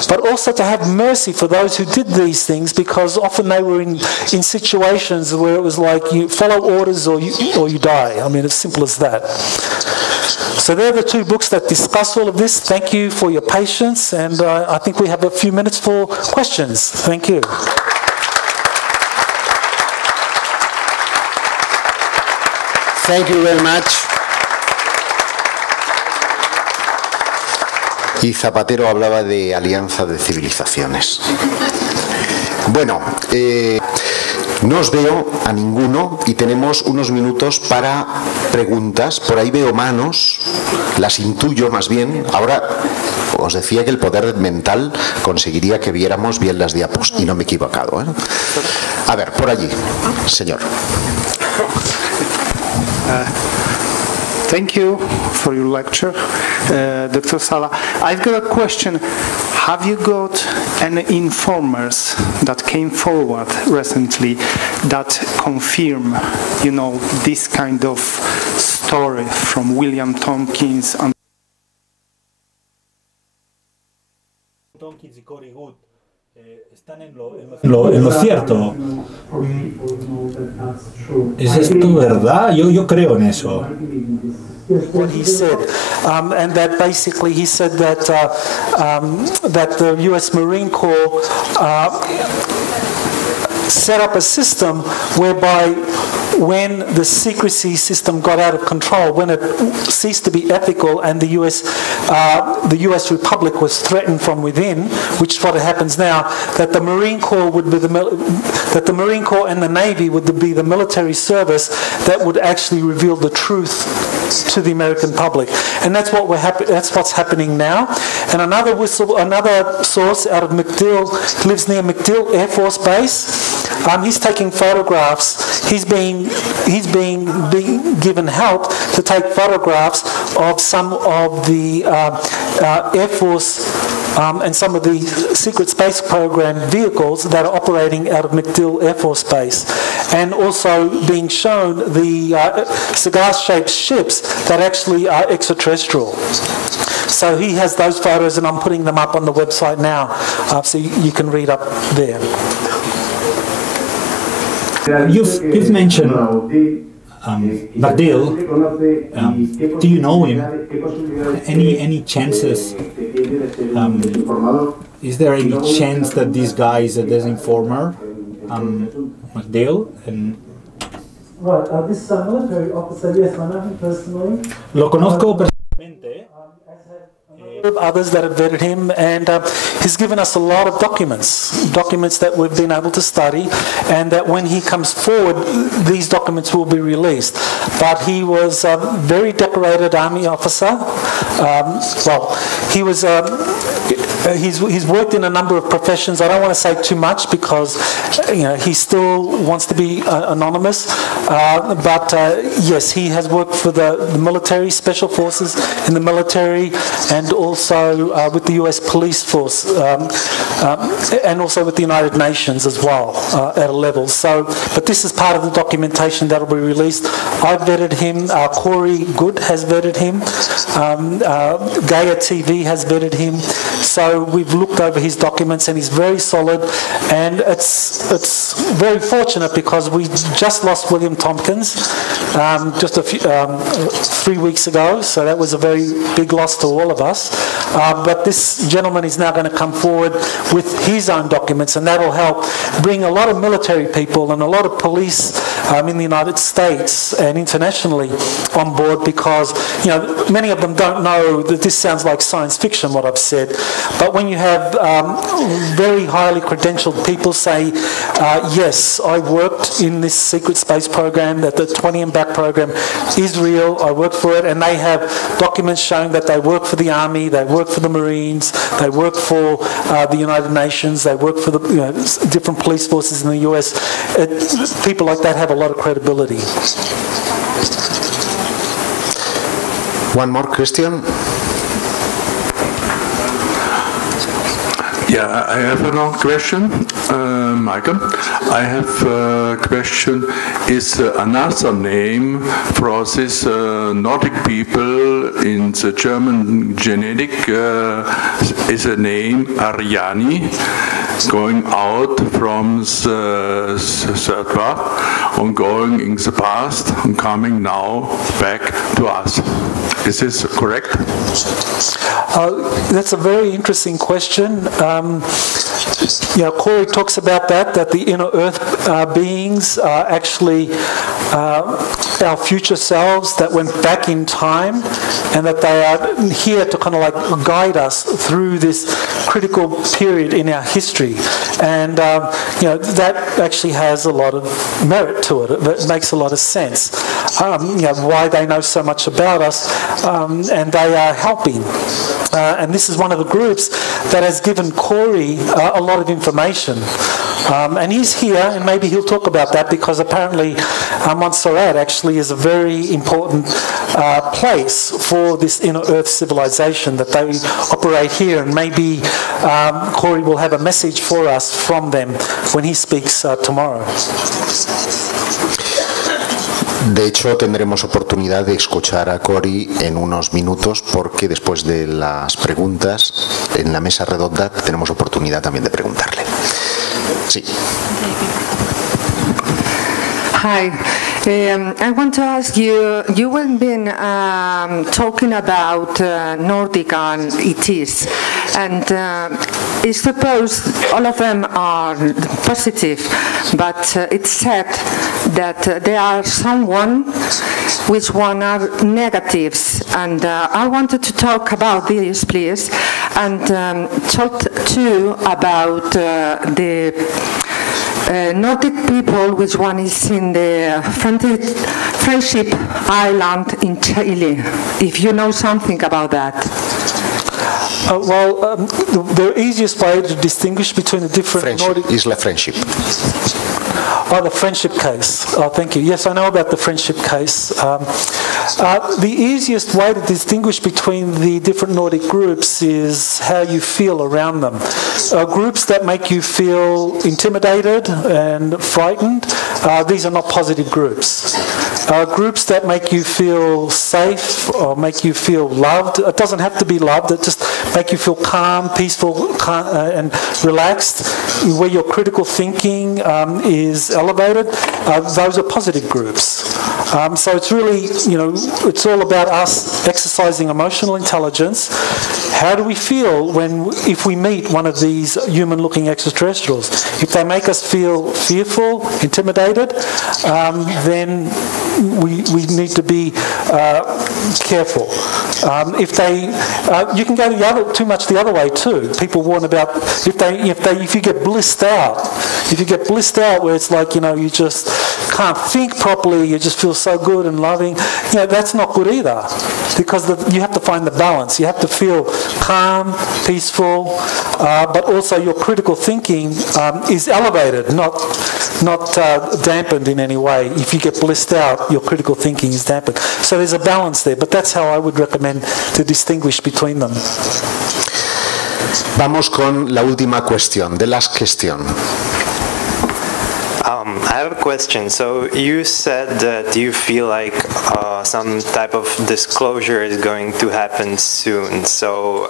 But also to have mercy for those who did these things, because often they were in situations where it was like you follow orders or you die. I mean, as simple as that. So they're the 2 books that discuss all of this. Thank you for your patience, and I think we have a few minutes for questions. Thank you. Thank you very much. Y Zapatero hablaba de alianza de civilizaciones. Bueno, no os veo a ninguno y tenemos unos minutos para preguntas. Por ahí veo manos, las intuyo más bien. Ahora os decía que el poder mental conseguiría que viéramos bien las diapos y no me he equivocado, ¿eh? A ver, por allí, señor. Thank you for your lecture, Dr. Salla. I've got a question. Have you got any informers that came forward recently that confirm, you know, this kind of story from William Tompkins and Tompkins y Goode están en lo cierto? ¿Es esto verdad? Yo creo en eso. What he said, and that basically he said that that the U.S. Marine Corps set up a system whereby when the secrecy system got out of control, when it ceased to be ethical and the U.S. Republic was threatened from within, which is what happens now, that the Marine Corps would be that the Marine Corps and the Navy would be the military service that would actually reveal the truth to the American public, and that's what's happening now. And another source out of MacDill, lives near MacDill Air Force Base. He's taking photographs. He's being given help to take photographs of some of the Air Force and some of the secret space program vehicles that are operating out of MacDill Air Force Base, and also being shown the cigar-shaped ships that actually are extraterrestrial. So he has those photos, and I'm putting them up on the website now, so you can read up there. You've mentioned MIGUEL, do you know him? Any chances? Is there any chance that this guy is a disinformer? MIGUEL? Right, this is a military officer, yes, I know him personally. Lo conozco personalmente. Others that have vetted him, and he's given us a lot of documents that we've been able to study, and that when he comes forward, these documents will be released. But he was a very decorated army officer. He was. He's worked in a number of professions. I don't want to say too much because he still wants to be anonymous. But yes, he has worked for the military, special forces in the military, and also with the U.S. police force, and also with the United Nations as well at a level. So, but this is part of the documentation that will be released. I've vetted him. Goode has vetted him. Gaia TV has vetted him. So we've looked over his documents, and he's very solid. And it's very fortunate because we just lost William Tompkins just a few 3 weeks ago. So that was a very big loss to all of us. But this gentleman is now going to come forward with his own documents, and that will help bring a lot of military people and a lot of police in the United States and internationally on board, because many of them don't know that this sounds like science fiction, what I've said. But when you have very highly credentialed people say, yes, I worked in this secret space program, that the 20 and back program is real, I worked for it, and they have documents showing that they work for the Army, they work for the Marines, they work for the United Nations, they work for the different police forces in the US. People like that have a lot of credibility. One more question. Yeah, I have another question, Michael. I have a question. Is another name for this Nordic people in the German genetic is a name Ariani, going out from the third world and going in the past and coming now back to us. Is this correct? That's a very interesting question. Corey talks about that the inner earth beings are actually our future selves that went back in time, and that they are here to kind of like guide us through this critical period in our history. And that actually has a lot of merit to it. It makes a lot of sense. Why they know so much about us, and they are helping. And this is one of the groups that has given Corey a lot of information. And he's here, and maybe he'll talk about that, because apparently Montserrat actually is a very important place for this inner earth civilization, that they operate here, and maybe Corey will have a message for us from them when he speaks tomorrow. De hecho, tendremos oportunidad de escuchar a Cory en unos minutos, porque después de las preguntas en la mesa redonda tenemos oportunidad también de preguntarle. Sí. Hi. I want to ask you, you have been talking about Nordic and ETs, and I suppose all of them are positive, but it's said that there are someone which one are negatives, and I wanted to talk about this, please, and talk too about the Nordic people, which one is in the Friendship Island in Chile, if you know something about that. The easiest way to distinguish between the different Nordic... Isla Friendship. Oh, the friendship case. Oh, thank you. Yes, I know about the friendship case. The easiest way to distinguish between the different Nordic groups is how you feel around them. Groups that make you feel intimidated and frightened, these are not positive groups. Groups that make you feel safe or make you feel loved, it doesn't have to be loved, it just make you feel calm, peaceful, and relaxed, where your critical thinking is elevated, those are positive groups. So it's really, it's all about us exercising emotional intelligence. How do we feel if we meet one of these human-looking extraterrestrials? If they make us feel fearful, intimidated, then we need to be careful. If they, you can go too much the other way too. People warn about if you get blissed out. If you get blissed out, where it's like you just can't think properly, you just feel so good and loving. That's not good either, because you have to find the balance. You have to feel calm, peaceful, but also your critical thinking is elevated, not dampened in any way. If you get blissed out, your critical thinking is dampened. So there's a balance there, but that's how I would recommend to distinguish between them. Vamos con la última cuestión, the last question. I have a question. So you said that you feel like some type of disclosure is going to happen soon. So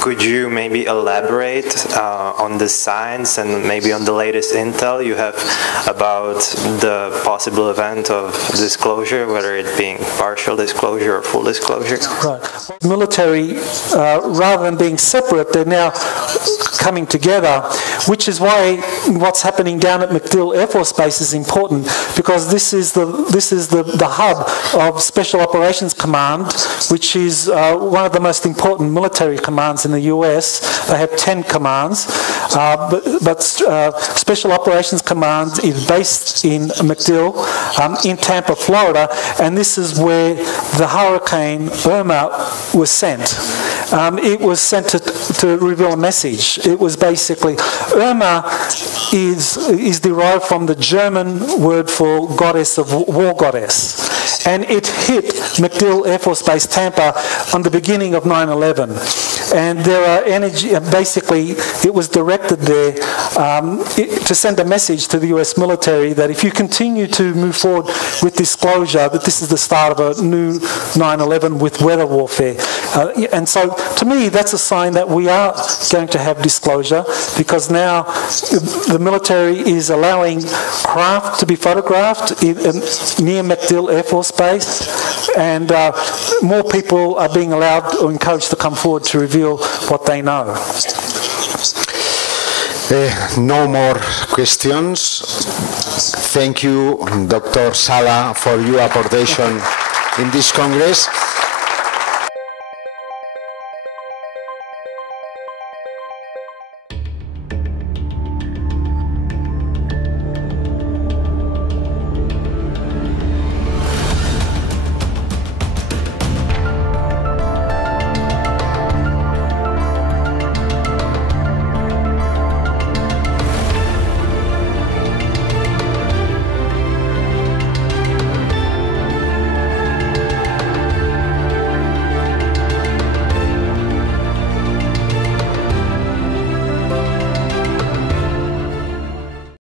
could you maybe elaborate on the signs and maybe on the latest intel you have about the possible event of disclosure, whether it being partial disclosure or full disclosure? Right. Military, rather than being separate, they're now coming together, which is why what's happening down at MacDill Air Force Base is important, because this is the hub of Special Operations Command, which is one of the most important military commands in the US. They have 10 commands, but Special Operations Command is based in MacDill, in Tampa, Florida, and this is where the Hurricane Irma was sent. It was sent to reveal a message. It was basically, Irma is derived from the German word for goddess of war goddess, and it hit MacDill Air Force Base Tampa on the beginning of 9/11. And there are basically it was directed there to send a message to the US military that if you continue to move forward with disclosure, that this is the start of a new 9/11 with weather warfare. And so to me that's a sign that we are going to have disclosure, because now the military is allowing craft to be photographed near MacDill Air Force Base, and more people are being allowed or encouraged to come forward to reveal what they know. No more questions. Thank you, Dr. Salla, for your aportation in this Congress.